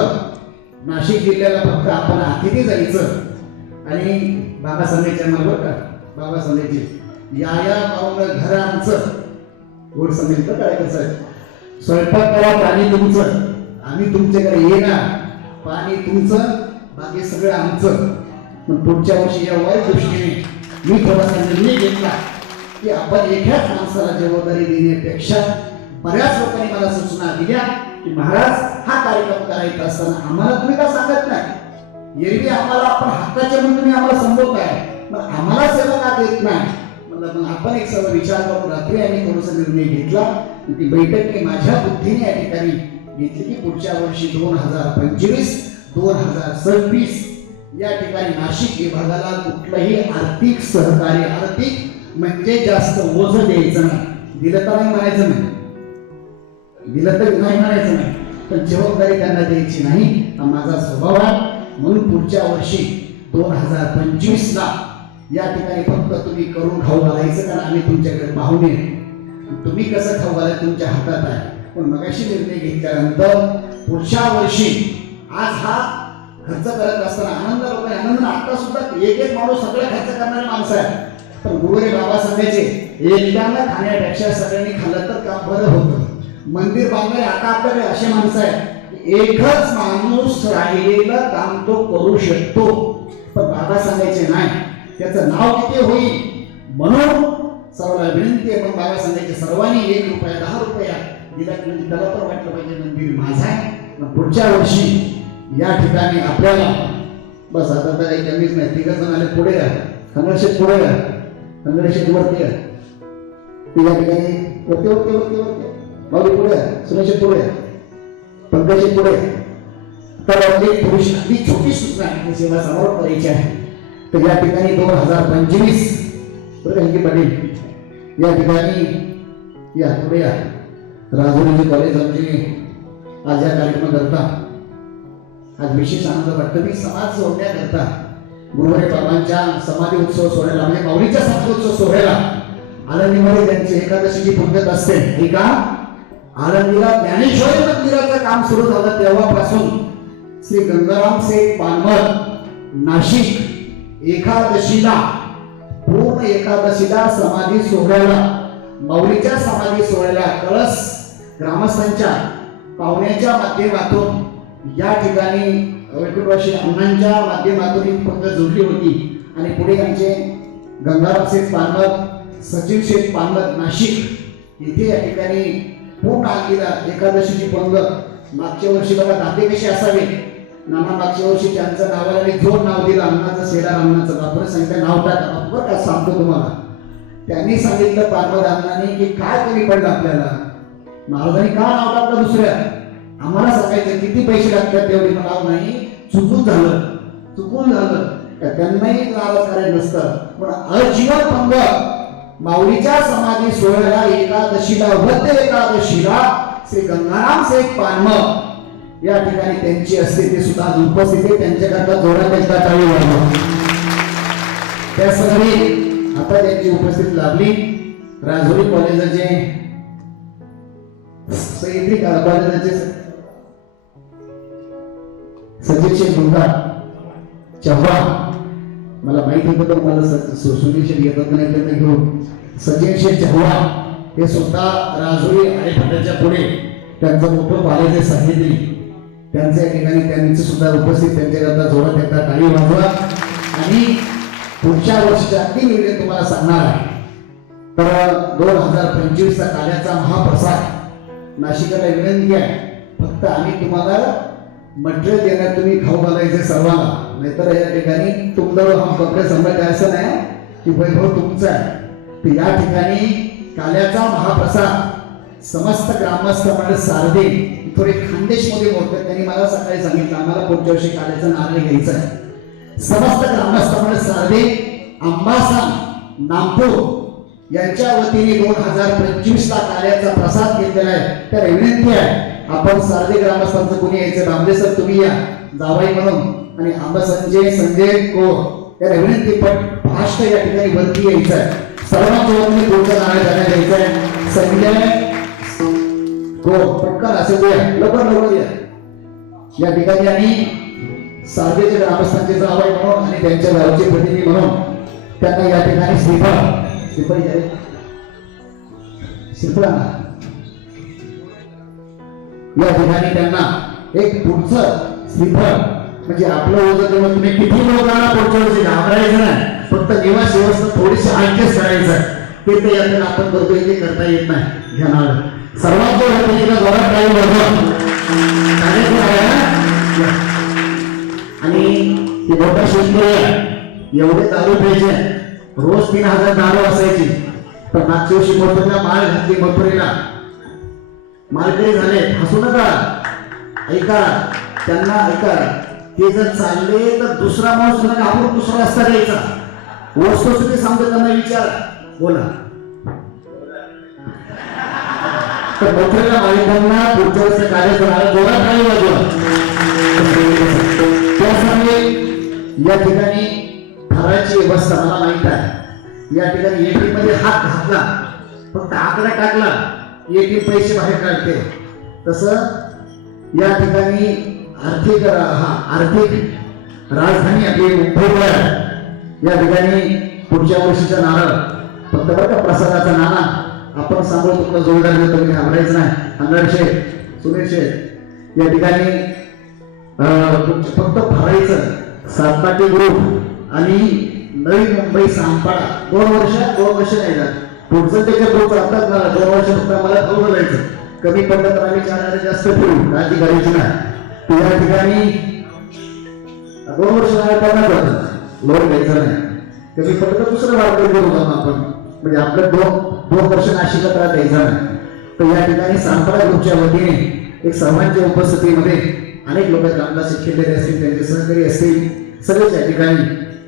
नाशिक जिल्ह्याला फक्त आपण अतिथी जायचं आणि बाबा सांगायचे मला बरं का, बाबा सांगायचे या पाहुणं घर आमचं, गोड सांगायचं काय कसं आहे, स्वयंपाक करा पाणी तुमचं, आम्ही तुमच्याकडे येणार, पाणी तुमचं, बाकी सगळं आमचं. पण पुढच्या वर्षी या वाईट दृष्टीने मी थोडासा निर्णय घेतला की आपण एकाच माणसाला जबाबदारी देण्यापेक्षा बऱ्याच लोकांनी मला सूचना दिल्या की महाराज हा कार्यक्रम करायचा असताना आम्हाला तुम्ही का सांगत नाही, एरवी आम्हाला आपण हक्काचे म्हणून तुम्ही आम्हाला संबोधताय, मग आम्हाला सेवा का देत नाही. मग आपण एक सर्व विचार करून रात्री आम्ही थोडासा निर्णय घेतला. ती बैठक मी माझ्या बुद्धीने या ठिकाणी घेतली की पुढच्या वर्षी 2025-2026 या ठिकाणी नाशिक विभागाला कुठलंही आर्थिक सहकार्य, आर्थिक म्हणजे जास्त ओझ द्यायचं नाही, दिलं तर नाही म्हणायचं नाही, दिलं तर नाही म्हणायचं नाही, पण जबाबदारी त्यांना द्यायची नाही हा माझा स्वभाव आहे. म्हणून पुढच्या वर्षी 2025 ला या ठिकाणी फक्त तुम्ही करून खाऊ घालायचं, कारण आम्ही तुमच्याकडे पाहुणे, तुम्ही कसं खाऊ घालायचं तुमच्या हातात आहे. पण मगाशी निर्णय घेतल्यानंतर पुढच्या वर्षी आज हा खर्च करत असताना आनंद लोक आनंद, आता सुद्धा एक माणूस सगळं खर्च करणारे माणसं आहे. पण गुरुरे बाबा सांगायचे एकट्यानं खाण्यापेक्षा सगळ्यांनी खाल्लं तर काम बरं होतं. मंदिर बांधणारे आता आपल्याकडे असे माणसं आहेत एकच माणूस राहिलेलं काम तो करू शकतो, पण बाबा सांगायचे नाही त्याचं नाव किती होईल. म्हणून सर्वांना विनंती आहे, पण बाबा सांगायचे सर्वांनी 1 रुपया 10 रुपया दिला म्हणजे त्याला पण वाटलं पाहिजे मंदिर माझं आहे. पुढच्या वर्षी या ठिकाणी आपल्याला बस आता तर काही कमीच नाही, 3 जण आले पुढे या, संघर्षित पुढे या, संघर्षित वरती या, या ठिकाणी वरती वरती वरती वरती माऊली पुढे या, सुनिश्चित पुढे या, पंकजित पुढे. तर आपली थोडीशी अगदी छोटी सूचना आहे सेवा समोर करायची आहे. तर या ठिकाणी 2025 बरं पाटील या ठिकाणी या पुढे या, राजुरीचे कॉलेज आमची आज या कार्यक्रम करता, आज विशेष आनंद वाटतं की समाज जोडण्याकरता गुरुवारी बाबांच्या समाधी उत्सव सोहळ्याला म्हणजे माऊलीच्या समाधी उत्सव सोहळ्याला आळंदीमध्ये त्यांची एकादशीची पुण्यत असते. हे का आळंदीला ज्ञानेश्वरी मंदिराचं काम सुरू झालं तेव्हापासून श्री गंगाराम शेठ पानमल नाशिक एकादशीला, पूर्ण एकादशीला समाधी सोहळ्याला, माऊलीच्या समाधी सोहळ्याला कळस ग्रामस्थांच्या पाहुण्याच्या माध्यमातून या ठिकाणी वैकुंठवासी अण्णांच्या माध्यमातून ही पंगत जोडली होती. आणि पुढे आमचे गंगाराम शेठ पानमल, सचिन शेठ पानमल नाशिक इथे या ठिकाणी पूर्ण आगीला एकादशीची पंगत. मागच्या वर्षी बघा दाते कसे असावे, नाना मागच्या वर्षी त्यांचं नावाला जोड नाव दिलं अण्णाचं, शेडार अण्णाचं, बापूने सांगितलं नाव टाका, बरं का सांगतो तुम्हाला. त्यांनी सांगितलं पानमल अण्णांनी की काय कमी पडलं आपल्याला, महाराजांनी का नाव टाकलं दुसऱ्या, आम्हाला सांगायचं किती पैसे लागतात तेवढी नाव नाही, चुकून झालं त्यांनाही नाराज करायचं नसतं. पण अजीवन पंगत माऊलीच्या समाधी सोहळ्याला एकादशीला, वद्य एकादशीला श्री गंगाराम शेठ पानमल या ठिकाणी त्यांची असते ते सुद्धा उपस्थित आहे. त्यांच्याकरता जोरात एकदा टाळी वाजवा. त्या सगळी आता त्यांची उपस्थिती लाभली. राजुरी कॉलेजाचे सह्याद्री कॉलेजाचे सचिन शेठ मुंडा चव्हाण, मला माहिती होतं तर मला सुनील शेठ घेतात नाही त्यांना घेऊन सचिन शेठ चव्हाण हे सुद्धा राजुरी आणि फाट्याच्या पुढे त्यांचं मोठं कॉलेज आहे सह्याद्री, त्यांच्या या ठिकाणी त्यांची सुद्धा उपस्थित, त्यांच्याकरता जोरात एकदा टाळी वाजवा. आणि पुढच्या वर्षीच्या अगदी वेळेत तुम्हाला सांगणार आहे तर 2025 चा कार्याचा महाप्रसाद नाशिकला विनंती आहे, फक्त आम्ही तुम्हाला मटेरियल देणार, तुम्ही खाऊ घालायचे सर्वांना, नाहीतर या ठिकाणी तुमचं हम कपडे संबंध असं नाही की वैभव तुमचा आहे. तर या ठिकाणी काल्याचा महाप्रसाद समस्त ग्रामस्थ मंडळ सारदे थोडे खानदेशमध्ये बोलतात, त्यांनी मला सकाळी सांगितलं आम्हाला पुढच्या वर्षी काल्याचा नारळ घ्यायचा आहे. समस्त ग्रामस्थ मंडळ सारदे अंबासाम नामपूर यांच्या वतीने 2025 ला कार्याचा प्रसाद घेतलेला आहे. तर विनंती आहे आपण सारदे ग्रामस्थांचं कोणी यायचं, बांबले सर तुम्ही या जावाई म्हणून, आणि आंबा संजय को त्याला विनंती पण फास्ट या ठिकाणी वरती यायचं आहे. सर्वांच्या वतीने संजय पटकन असे लवकर या. या ठिकाणी आणि सार्वेचे ग्रामस्थांचे जावई म्हणून आणि त्यांच्या गावचे प्रतिनिधी म्हणून त्यांना या ठिकाणी या ठिकाणी त्यांना एक पुढचं श्रीफळ म्हणजे आपलं ओझं तेव्हा तुम्ही किती लोकांना पुढच्या वर्षी घाबरायचं नाही, फक्त निवास व्यवस्था थोडीशी ऍडजस्ट करायचं. ते यातून आपण करतोय ते करता येत नाही घेणार. सर्वात जो जोरात काही आणि ते मोठा शेतकरी एवढे दारू प्यायचे, रोज 3000 दारू असायची. पण मागच्या वर्षी मथुरेला माळ घातली, मथुरेला मालकरी झाले. हसू नका, ऐका त्यांना, ऐका ते जर चालले तर दुसरा माणूस नका, आपण दुसरा रस्ता द्यायचा. वस्तुस्थिती सांगतो त्यांना, विचार बोला. तर मथुरेला मालिकांना पुढच्या वर्षी कार्य करणारा जोरात काही वाजवा. त्यासाठी या ठिकाणी फराळाची व्यवस्था मला माहित आहे. या ठिकाणी एटीएम मध्ये हात घातला, फक्त आकडा टाकला, एटीएम पैसे बाहेर काढते. तसं या ठिकाणी आर्थिक राजधानी आपली मुंबई या ठिकाणी पुढच्या वर्षीचा नारळ फक्त बरं का प्रसादाचा नाना आपण सांगू तुम्हाला जोरदार देतो, तुम्ही घाबरायचं नाही. अंगड शेठ, सुनील शेठ या ठिकाणी फक्त फरायचं सातपाटी ग्रुप आणि नवी मुंबई सांपाडा 2 वर्ष नाही जात. पुढचं त्याच्या पुढचं आताच मला 2 वर्ष फक्त आम्हाला खाऊ घालायचं. कमी पडलं तर आम्ही 4 जास्त ठेवू, काळजी करायची नाही. या ठिकाणी 2 वर्ष नाही पडणार जातं, लोन घ्यायचं नाही. कमी पडलं तर दुसरं वाढ करू आपण, म्हणजे आपलं 2 वर्ष नाशिकला त्रास द्यायचा नाही. तर या ठिकाणी सांपाडा ग्रुपच्या वतीने एक सर्वांच्या उपस्थितीमध्ये अनेक लोक रामदास शिक्षलेले असतील, त्यांचे सहकारी असतील, सगळेच या ठिकाणी.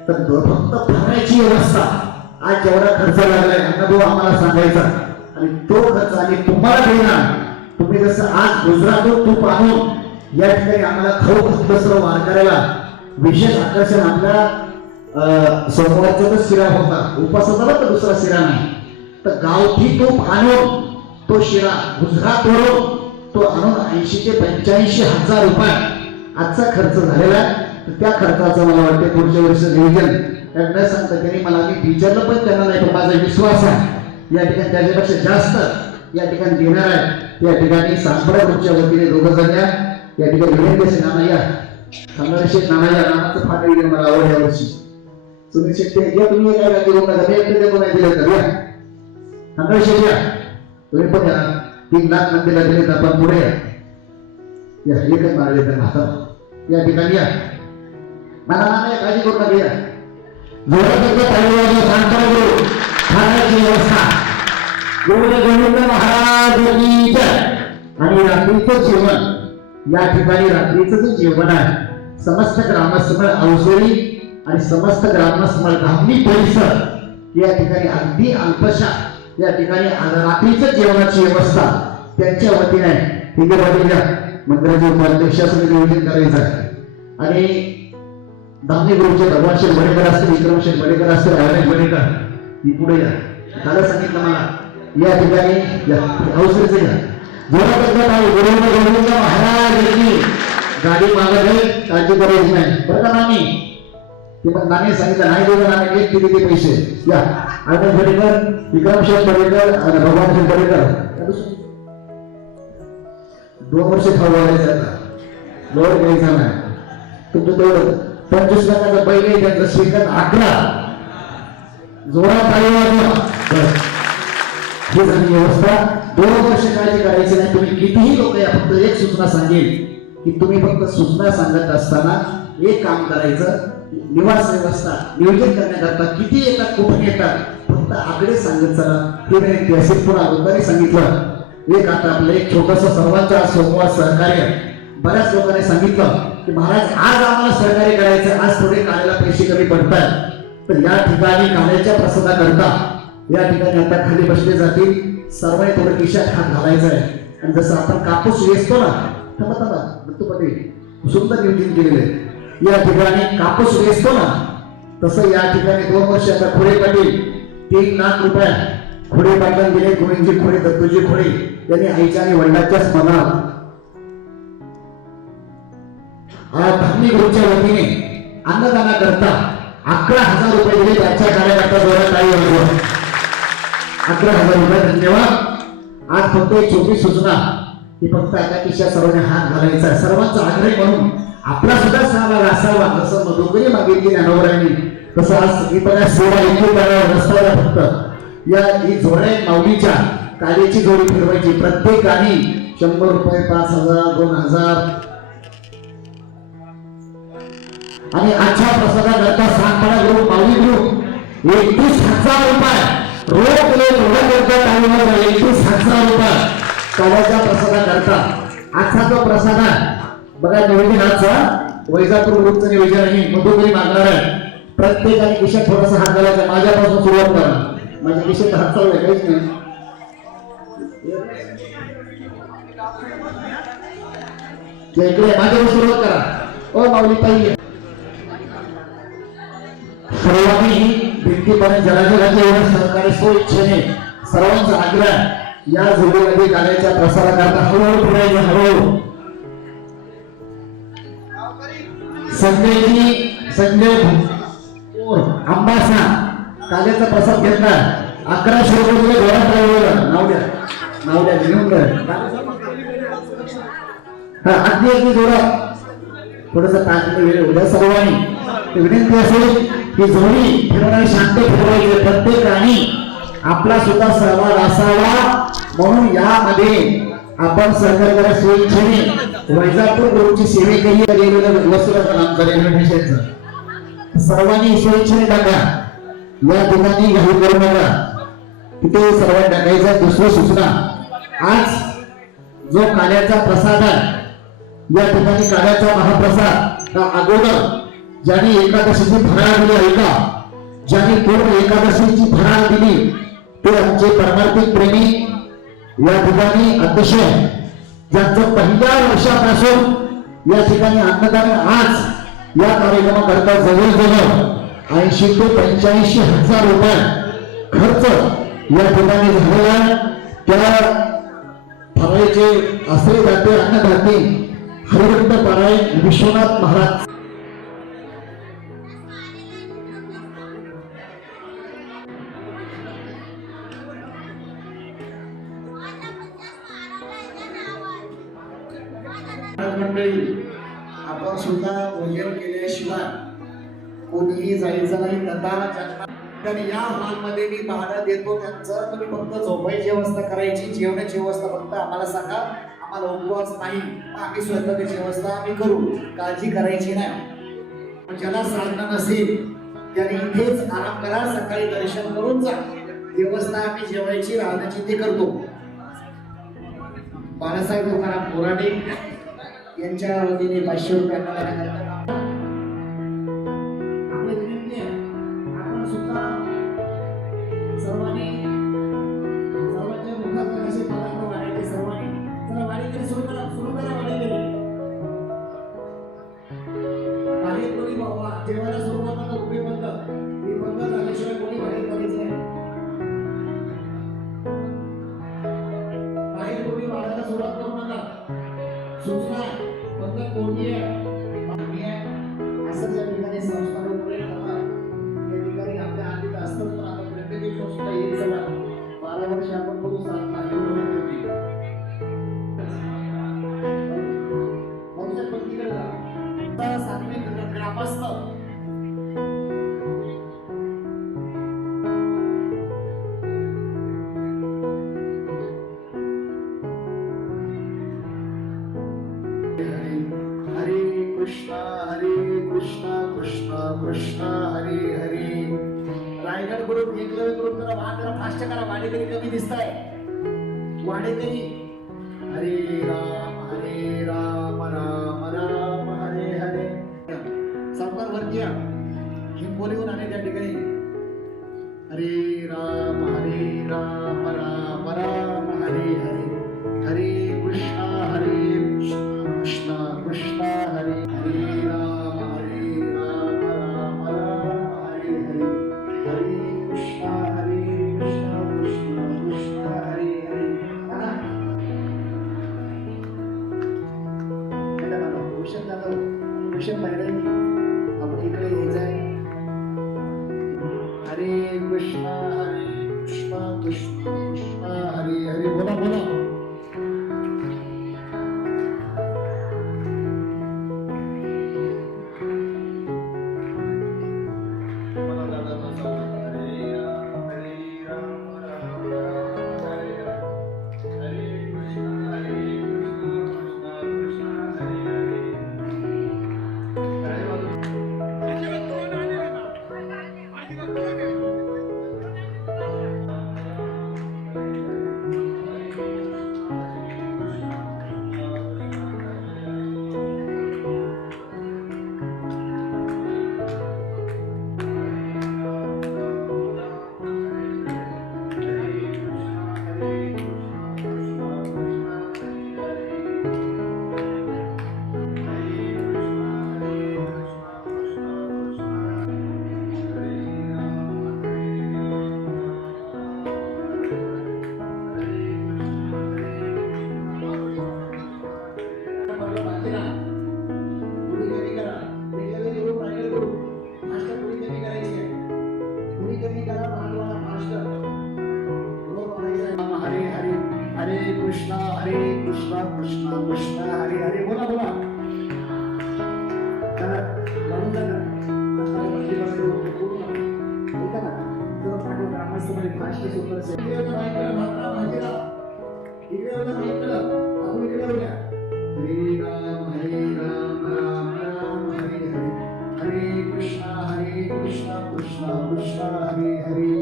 तर फक्त फराळाची व्यवस्था आज जेवढा खर्च लागलाय अनुभव आम्हाला सांगायचा आणि तो खर्च आम्ही तुम्हाला देणार. तुम्ही जसं आज गुजरातून तूप आणून या ठिकाणी आम्हाला खाऊ घातलं वारकऱ्याला. विशेष आकर्षण आपल्या सोमवारचा तर शिरा होता, उपासाचा तर दुसरा शिरा नाही. तर गावठी तूप आणून तो शिरा गुजरातवरून तो आणून 80 ते 85 हजार रुपये आजचा खर्च झालेला. त्या खर्चाचं मला वाटते पुढच्या वर्ष नियोजन न सांगता त्यांनी मला, मी विचारलं पण त्यांना नाही, पण माझा विश्वास आहे या ठिकाणी त्याच्यापेक्षा जास्त या ठिकाणी देणार आहे. या ठिकाणी सांपाडा ग्रुपच्या वतीने 2 जण या ठिकाणी वीरेंद्र नाना या खंडाशेठ नाना या नामाचं फाट वगैरे मला आवड या वर्षी. सुनील शेट्टी या तुम्ही काय करू नका, मी एकटे देतो नाही दिलं तर या खंडाशेठ या तुम्ही पण या. 3 लाख मंदिरला दिले तर आपण पुढे या एकच मारले त्या हातात या ठिकाणी या. मला नाना काळजी करू नका, या व्यवस्था गोविंद महाराज आणि रात्रीचं जेवण या ठिकाणी रात्रीचं जे जेवण आहे समस्त ग्रामस्थळ अवसरी आणि समस्त ग्रामस्थळ धामणी परिसर या ठिकाणी अगदी अल्पशा या ठिकाणी रात्रीचं जेवणाची व्यवस्था त्यांच्या वतीने मंदिराच्या उपाध्यक्षाचं नियोजन करायचं आहे. आणि धामणी ग्रुपचे भगवान शेठ बडेकर असतील, विक्रम शेठ बडेकर असतील, रमेश बडेकर ही पुढे या. काल सांगितलं मला या ठिकाणी अवसरीचं घ्या गोविंद महाराज गाडी मागत काळजी करायची नाही बरं का नानी. ते पण नानी सांगितलं नाही दोघं नाणे घेत किती पैसे या. रमेश बडेकर, विक्रम शेठ बडेकर आणि भगवान शेठ बडेकर 2 वर्ष खाऊ घालायचं आता, लोड घ्यायचा नाही. तुमचं तेवढं 25 लाखाचा बैल आहे, त्यांचा श्रीखंड 11 जोरात आली ही झाली व्यवस्था. 2 वर्ष काळजी करायची नाही. तुम्ही कितीही लोक या, फक्त एक सूचना सांगेल की तुम्ही फक्त सूचना सांगत असताना एक काम करायचं, निवास व्यवस्था नियोजन करण्याकरता किती येतात कुठून येतात फक्त आकडे सांगत चला. हे नाही असेल पुन्हा लोकांनी सांगितलं. एक आता आपलं एक छोटंसं सर्वांचा सोमवार सहकार्य बऱ्याच लोकांनी सांगितलं की महाराज आज आम्हाला सहकार्य करायचं, आज थोडे काळ्याला पैसे कमी पडतात. तर या ठिकाणी काळ्याच्या प्रसादाकरता या ठिकाणी आता खाली बसले जातील. सर्वांनी थोडं खिशात हात घालायचा आहे. आणि जसं आपण कापूस वेचतो ना, सुंदर नियोजन केलेलं आहे. या ठिकाणी कापूस वेचतो ना, तसं या ठिकाणी 2 वर्ष आता पुढे पाटील 3 लाख रुपये खोडे पाटलां गेले गोविंदजी खोडे दत्तूजी खोडे यांनी आईच्या आणि वडिलांच्या स्मरणात धार्मिक ग्रुपच्या वतीने अन्नदाना करता 11,000 रुपये दिले. त्यांच्या कार्यकर्ता जोरात काही 11,000 रुपये धन्यवाद. आज फक्त एक छोटी सूचना की फक्त एका खिशात सर्वांनी हात घालायचा. सर्वांचा आग्रह म्हणून आपला सुद्धा सहभाग असावा. जसं मधुकरी मागितली ज्ञानोबरांनी तसं आज सगळीपणा सेवा एकूण रस्त्याला फक्त या ही जोड्या माऊलीच्या कालीची जोडी फिरवायची. प्रत्येकाने 100 रुपये 5,000 2,000 आणि आजच्या प्रसादाकरता सातपाडा ग्रुप माऊली ग्रुप 31,000 रुपये रोख करता 31,000 रुपये काल्याच्या प्रसादाकरता. आजचा जो प्रसाद आहे बघा निवेदनाचा वैजापूर ग्रुपचं नियोजन आहे. मधुकरी मागणार आहे. प्रत्येकाने खिशात थोडासा हात घालायचा. माझ्यापासून सुरुवात करा. माझ्या खिशात हात चालू आहे काहीच नाही. इकडे माझ्यावर सुरुवात करा. ओ माऊली पाहिजे सर्वांनी भिंतीपर्यंत जलाजलाच्या एवढं सहकार्य स्वइच्छेने सर्वांचा आग्रह या जोडीमध्ये गाण्याच्या प्रसाराकरता हळूहळू पुढे हळूहळू संजय अंबासा काल्याचा प्रसाद घेतला. 1100 रुपये घरात राहिलं. नाव द्या घेऊन अगदी जोडा थोडस टाकले उद्या सर्वांनी विनंती असेल की जोडी फिरवणारी शांत फिरवायचे. प्रत्येकाने आपला सुद्धा सहभाग असावा म्हणून यामध्ये आपण सहकार्य स्वइच्छेने वैजापूर ग्रुपची सेवेकरी केलेलं वस्तूचं नाम करेल. सर्वांनी स्वइच्छेने टाका. या ठिकाणी घाई करू नका. तिथे सर्वांनी टाकायचं. दुसरी सूचना आज जो काल्याचा प्रसाद आहे या ठिकाणी काल्याचा महाप्रसाद अगोदर ज्यांनी एकादशीची फराळ दिली आहे का ज्यांनी पूर्ण एकादशीची फराळ दिली ते आमचे परमार्थिक प्रेमी या ठिकाणी अतिशय ज्यांचं पहिल्या वर्षापासून या ठिकाणी अन्नदान आज या कार्यक्रमाकरता जवळजवळ 80 ते 85,000 रुपये खर्च या ठिकाणी झालेला. त्या फराळीचे आश्रय जाते अन्नदाते हरिभक्त पारायण विश्वनाथ महाराज मंडळी. आपण सुद्धा भोजन केल्याशिवाय कोणीही जायचं नाही. या हॉलमध्ये मी भाडं देतो त्यांचं. तुम्ही फक्त झोपायची व्यवस्था करायची. जेवणाची व्यवस्था फक्त आम्हाला सांगा. आम्हाला उपवास नाही. आम्ही स्वतःची व्यवस्था आम्ही करू. काळजी करायची नाही. ज्याला साधन नसेल त्याने इथेच आराम करा. सकाळी दर्शन करून जा. व्यवस्था आम्ही जेवायची राहण्याची ते करतो. बाळासाहेब तुकाराम बोराडे यांच्या वतीने 500 रुपये आपले विनंती आहे. आपण सुद्धा सर्वांनी सर्वांच्या मुखात असे पदार्थ वाढायचे. सर्वांनी चला वाढीकडे सुरू करा वाढीकडे. बाहेर कोणी जेवायला सुरू करताना रुपये बंद ही बंद झाल्याशिवाय कोणी बाहेर करायचं नाही. बाहेर कोणी वाढायला सुरुवात करू नका. सूचना फक्त कोणी असं ज्या ठिकाणी संस्कार वगैरे करतात त्या ठिकाणी आपल्या आधीत असतात. पण आपण प्रत्येक गोष्टीला येत चला 12 वर्ष आपण करू साधना सात्विक ग्रामस्थ कृष्णा कृष्णा हरे हरे. रायगड ग्रुप एकलव्य ग्रुप जरा फास्ट करा. वाडेकरी कमी दिसताय. वाडेकरी हरे राम राम राम हरे हरे. संपर्क वर्गीय हिंगोलीहून आले त्या ठिकाणी हरे राम राम राम हरे हरे. हरे कृष्णा कृष्णा कृष्णा हरे हरे राम राम राम हरे हरे. हरे कृष्णा कृष्णा कृष्ण हरी हरी बोला बोला मला दादा बसवलं. हरे राम राम राम हरे हरे. हरे कृष्ण कृष्ण कृष्ण हरे हरे. हरे बाबा. हरे हरे हरे कृष्णा कृष्णा कृष्णा हरे हरे बोला बोला चला लावून जा ना. आता मंदिरामध्ये उभे करू नका. ऐका ना, जरा पाठवून ग्रामस्थांमध्ये फास्ट सुंदर असेल. इकडे होतं बाईकला, भाकरा, भाजीला. इकडे होतं बाईकला, आपण इकडे होऊया. हरे राम राम राम हरे हरे. हरे कृष्णा कृष्णा कृष्णा हरे हरे.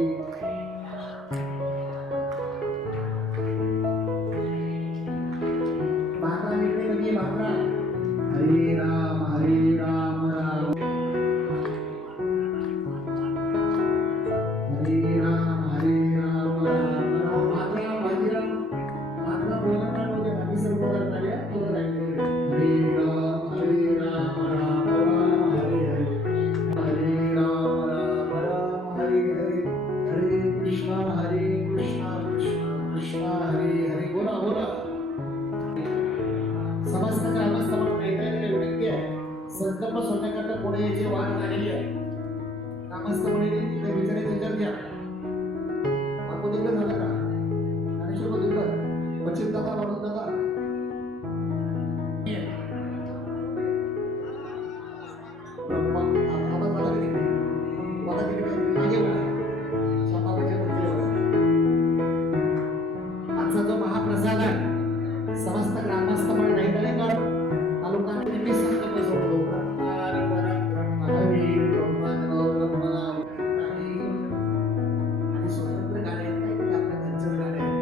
भाकरा इकडे म्हणजे भाकरा. हरे राम राम हरे राम राम राम. भाकरा भाजीराम भाकरा बोलत नाही होते बाकी सर्व बोलत नाही आहे. तो राहिलेले. हरे राम राम राम हरे हरे. हरे राम राम हरे हरे. हरे कृष्णा कृष्णा कृष्णा हरे हरे. बोला बोला समस्त ग्रामस्थांना ऐकायला विनंती आहे. संकल्प सोडण्याकरता पुढे यायची वाट लागलेली आहे. ग्रामस्थ मंडळी इथे विचारायचं विचार घ्या. आपण तिकडे झालं का ज्ञानेश्वर तिकडं बचित दादा वाढून दादा आवाज आला की तिकडे मला तिकडे मागे बघा. सभागाच्या वरती आजचा जो महाप्रसाद आहे समस्त ग्रामस्थ मंडळ ऐकलेकर तालुका नेहमी संकल्प सोडतो. आणि स्वतंत्र गाणे आहेत काय ते आपल्या घरचं गाणे आहे.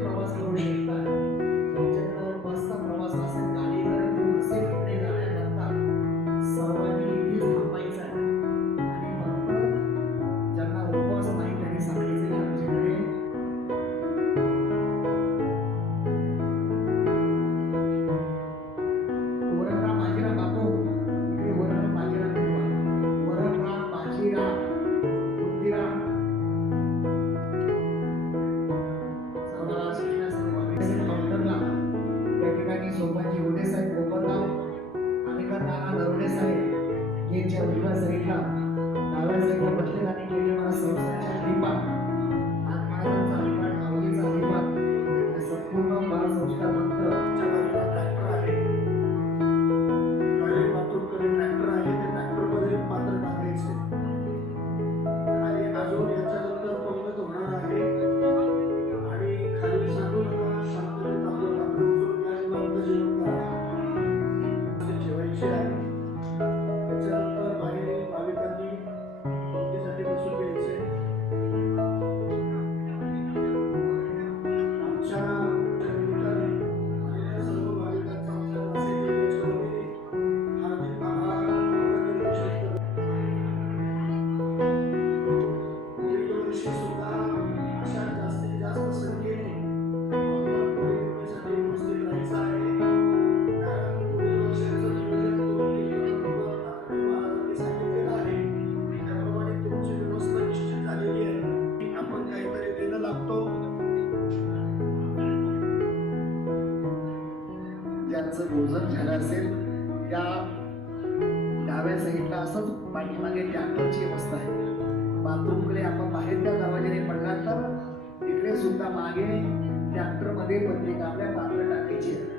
प्रवास करू शकतात. त्यांच्याकडे बसचा प्रवास असेल, गाडीवर असेल, तिकडे जाण्याकरता सर्वांनी इथेच थांबायचं आहे. आणि फक्त ज्यांना उपवास नाही त्यांनी सांगायचं की आमच्याकडे वरणराम बाजीराव बापू इकडे वरणराम बाजीराव वरणराम बाजीराव बुद्धिराम या ठिकाणी सोपाची होते साहेब कोपरगाव अनेका नाना दरोडे साहेब गेटच्या उजव्या साईडला डाव्या साईडला बसले आणि गेले मला संस्थांच्या हरिपाठ महाराजांचा हरिपाठ माऊलीचा हरिपाठ संपूर्ण बाल संस्कार मंत्र बाजूला ट्रॅक्टर आहे. टॉयलेट बाथरूमकडे ट्रॅक्टर आहे. ते ट्रॅक्टरमध्ये पात्र टाकायचे आणि अजून याच्यानंतर पंगत होणार आहे. आणि खाली सांगू नका शांततेत आपलं पात्र उचलून घ्या आणि मग जेवण करा. ते ठेवायचे आहे. त्याच्यानंतर बाहेर भाविकांनी पंक्तीसाठी बसून घ्यायचे. लोकांचं भोजन झालं असेल. या डाव्या साईडला असंच पाठीमागे ट्रॅक्टरची अवस्था आहे. बाथरूमकडे आपण बाहेर त्या दरवाजाने पडला तर इकडे सुद्धा मागे ट्रॅक्टरमध्ये पत्रिका आपल्या पात्र टाकायची आहे.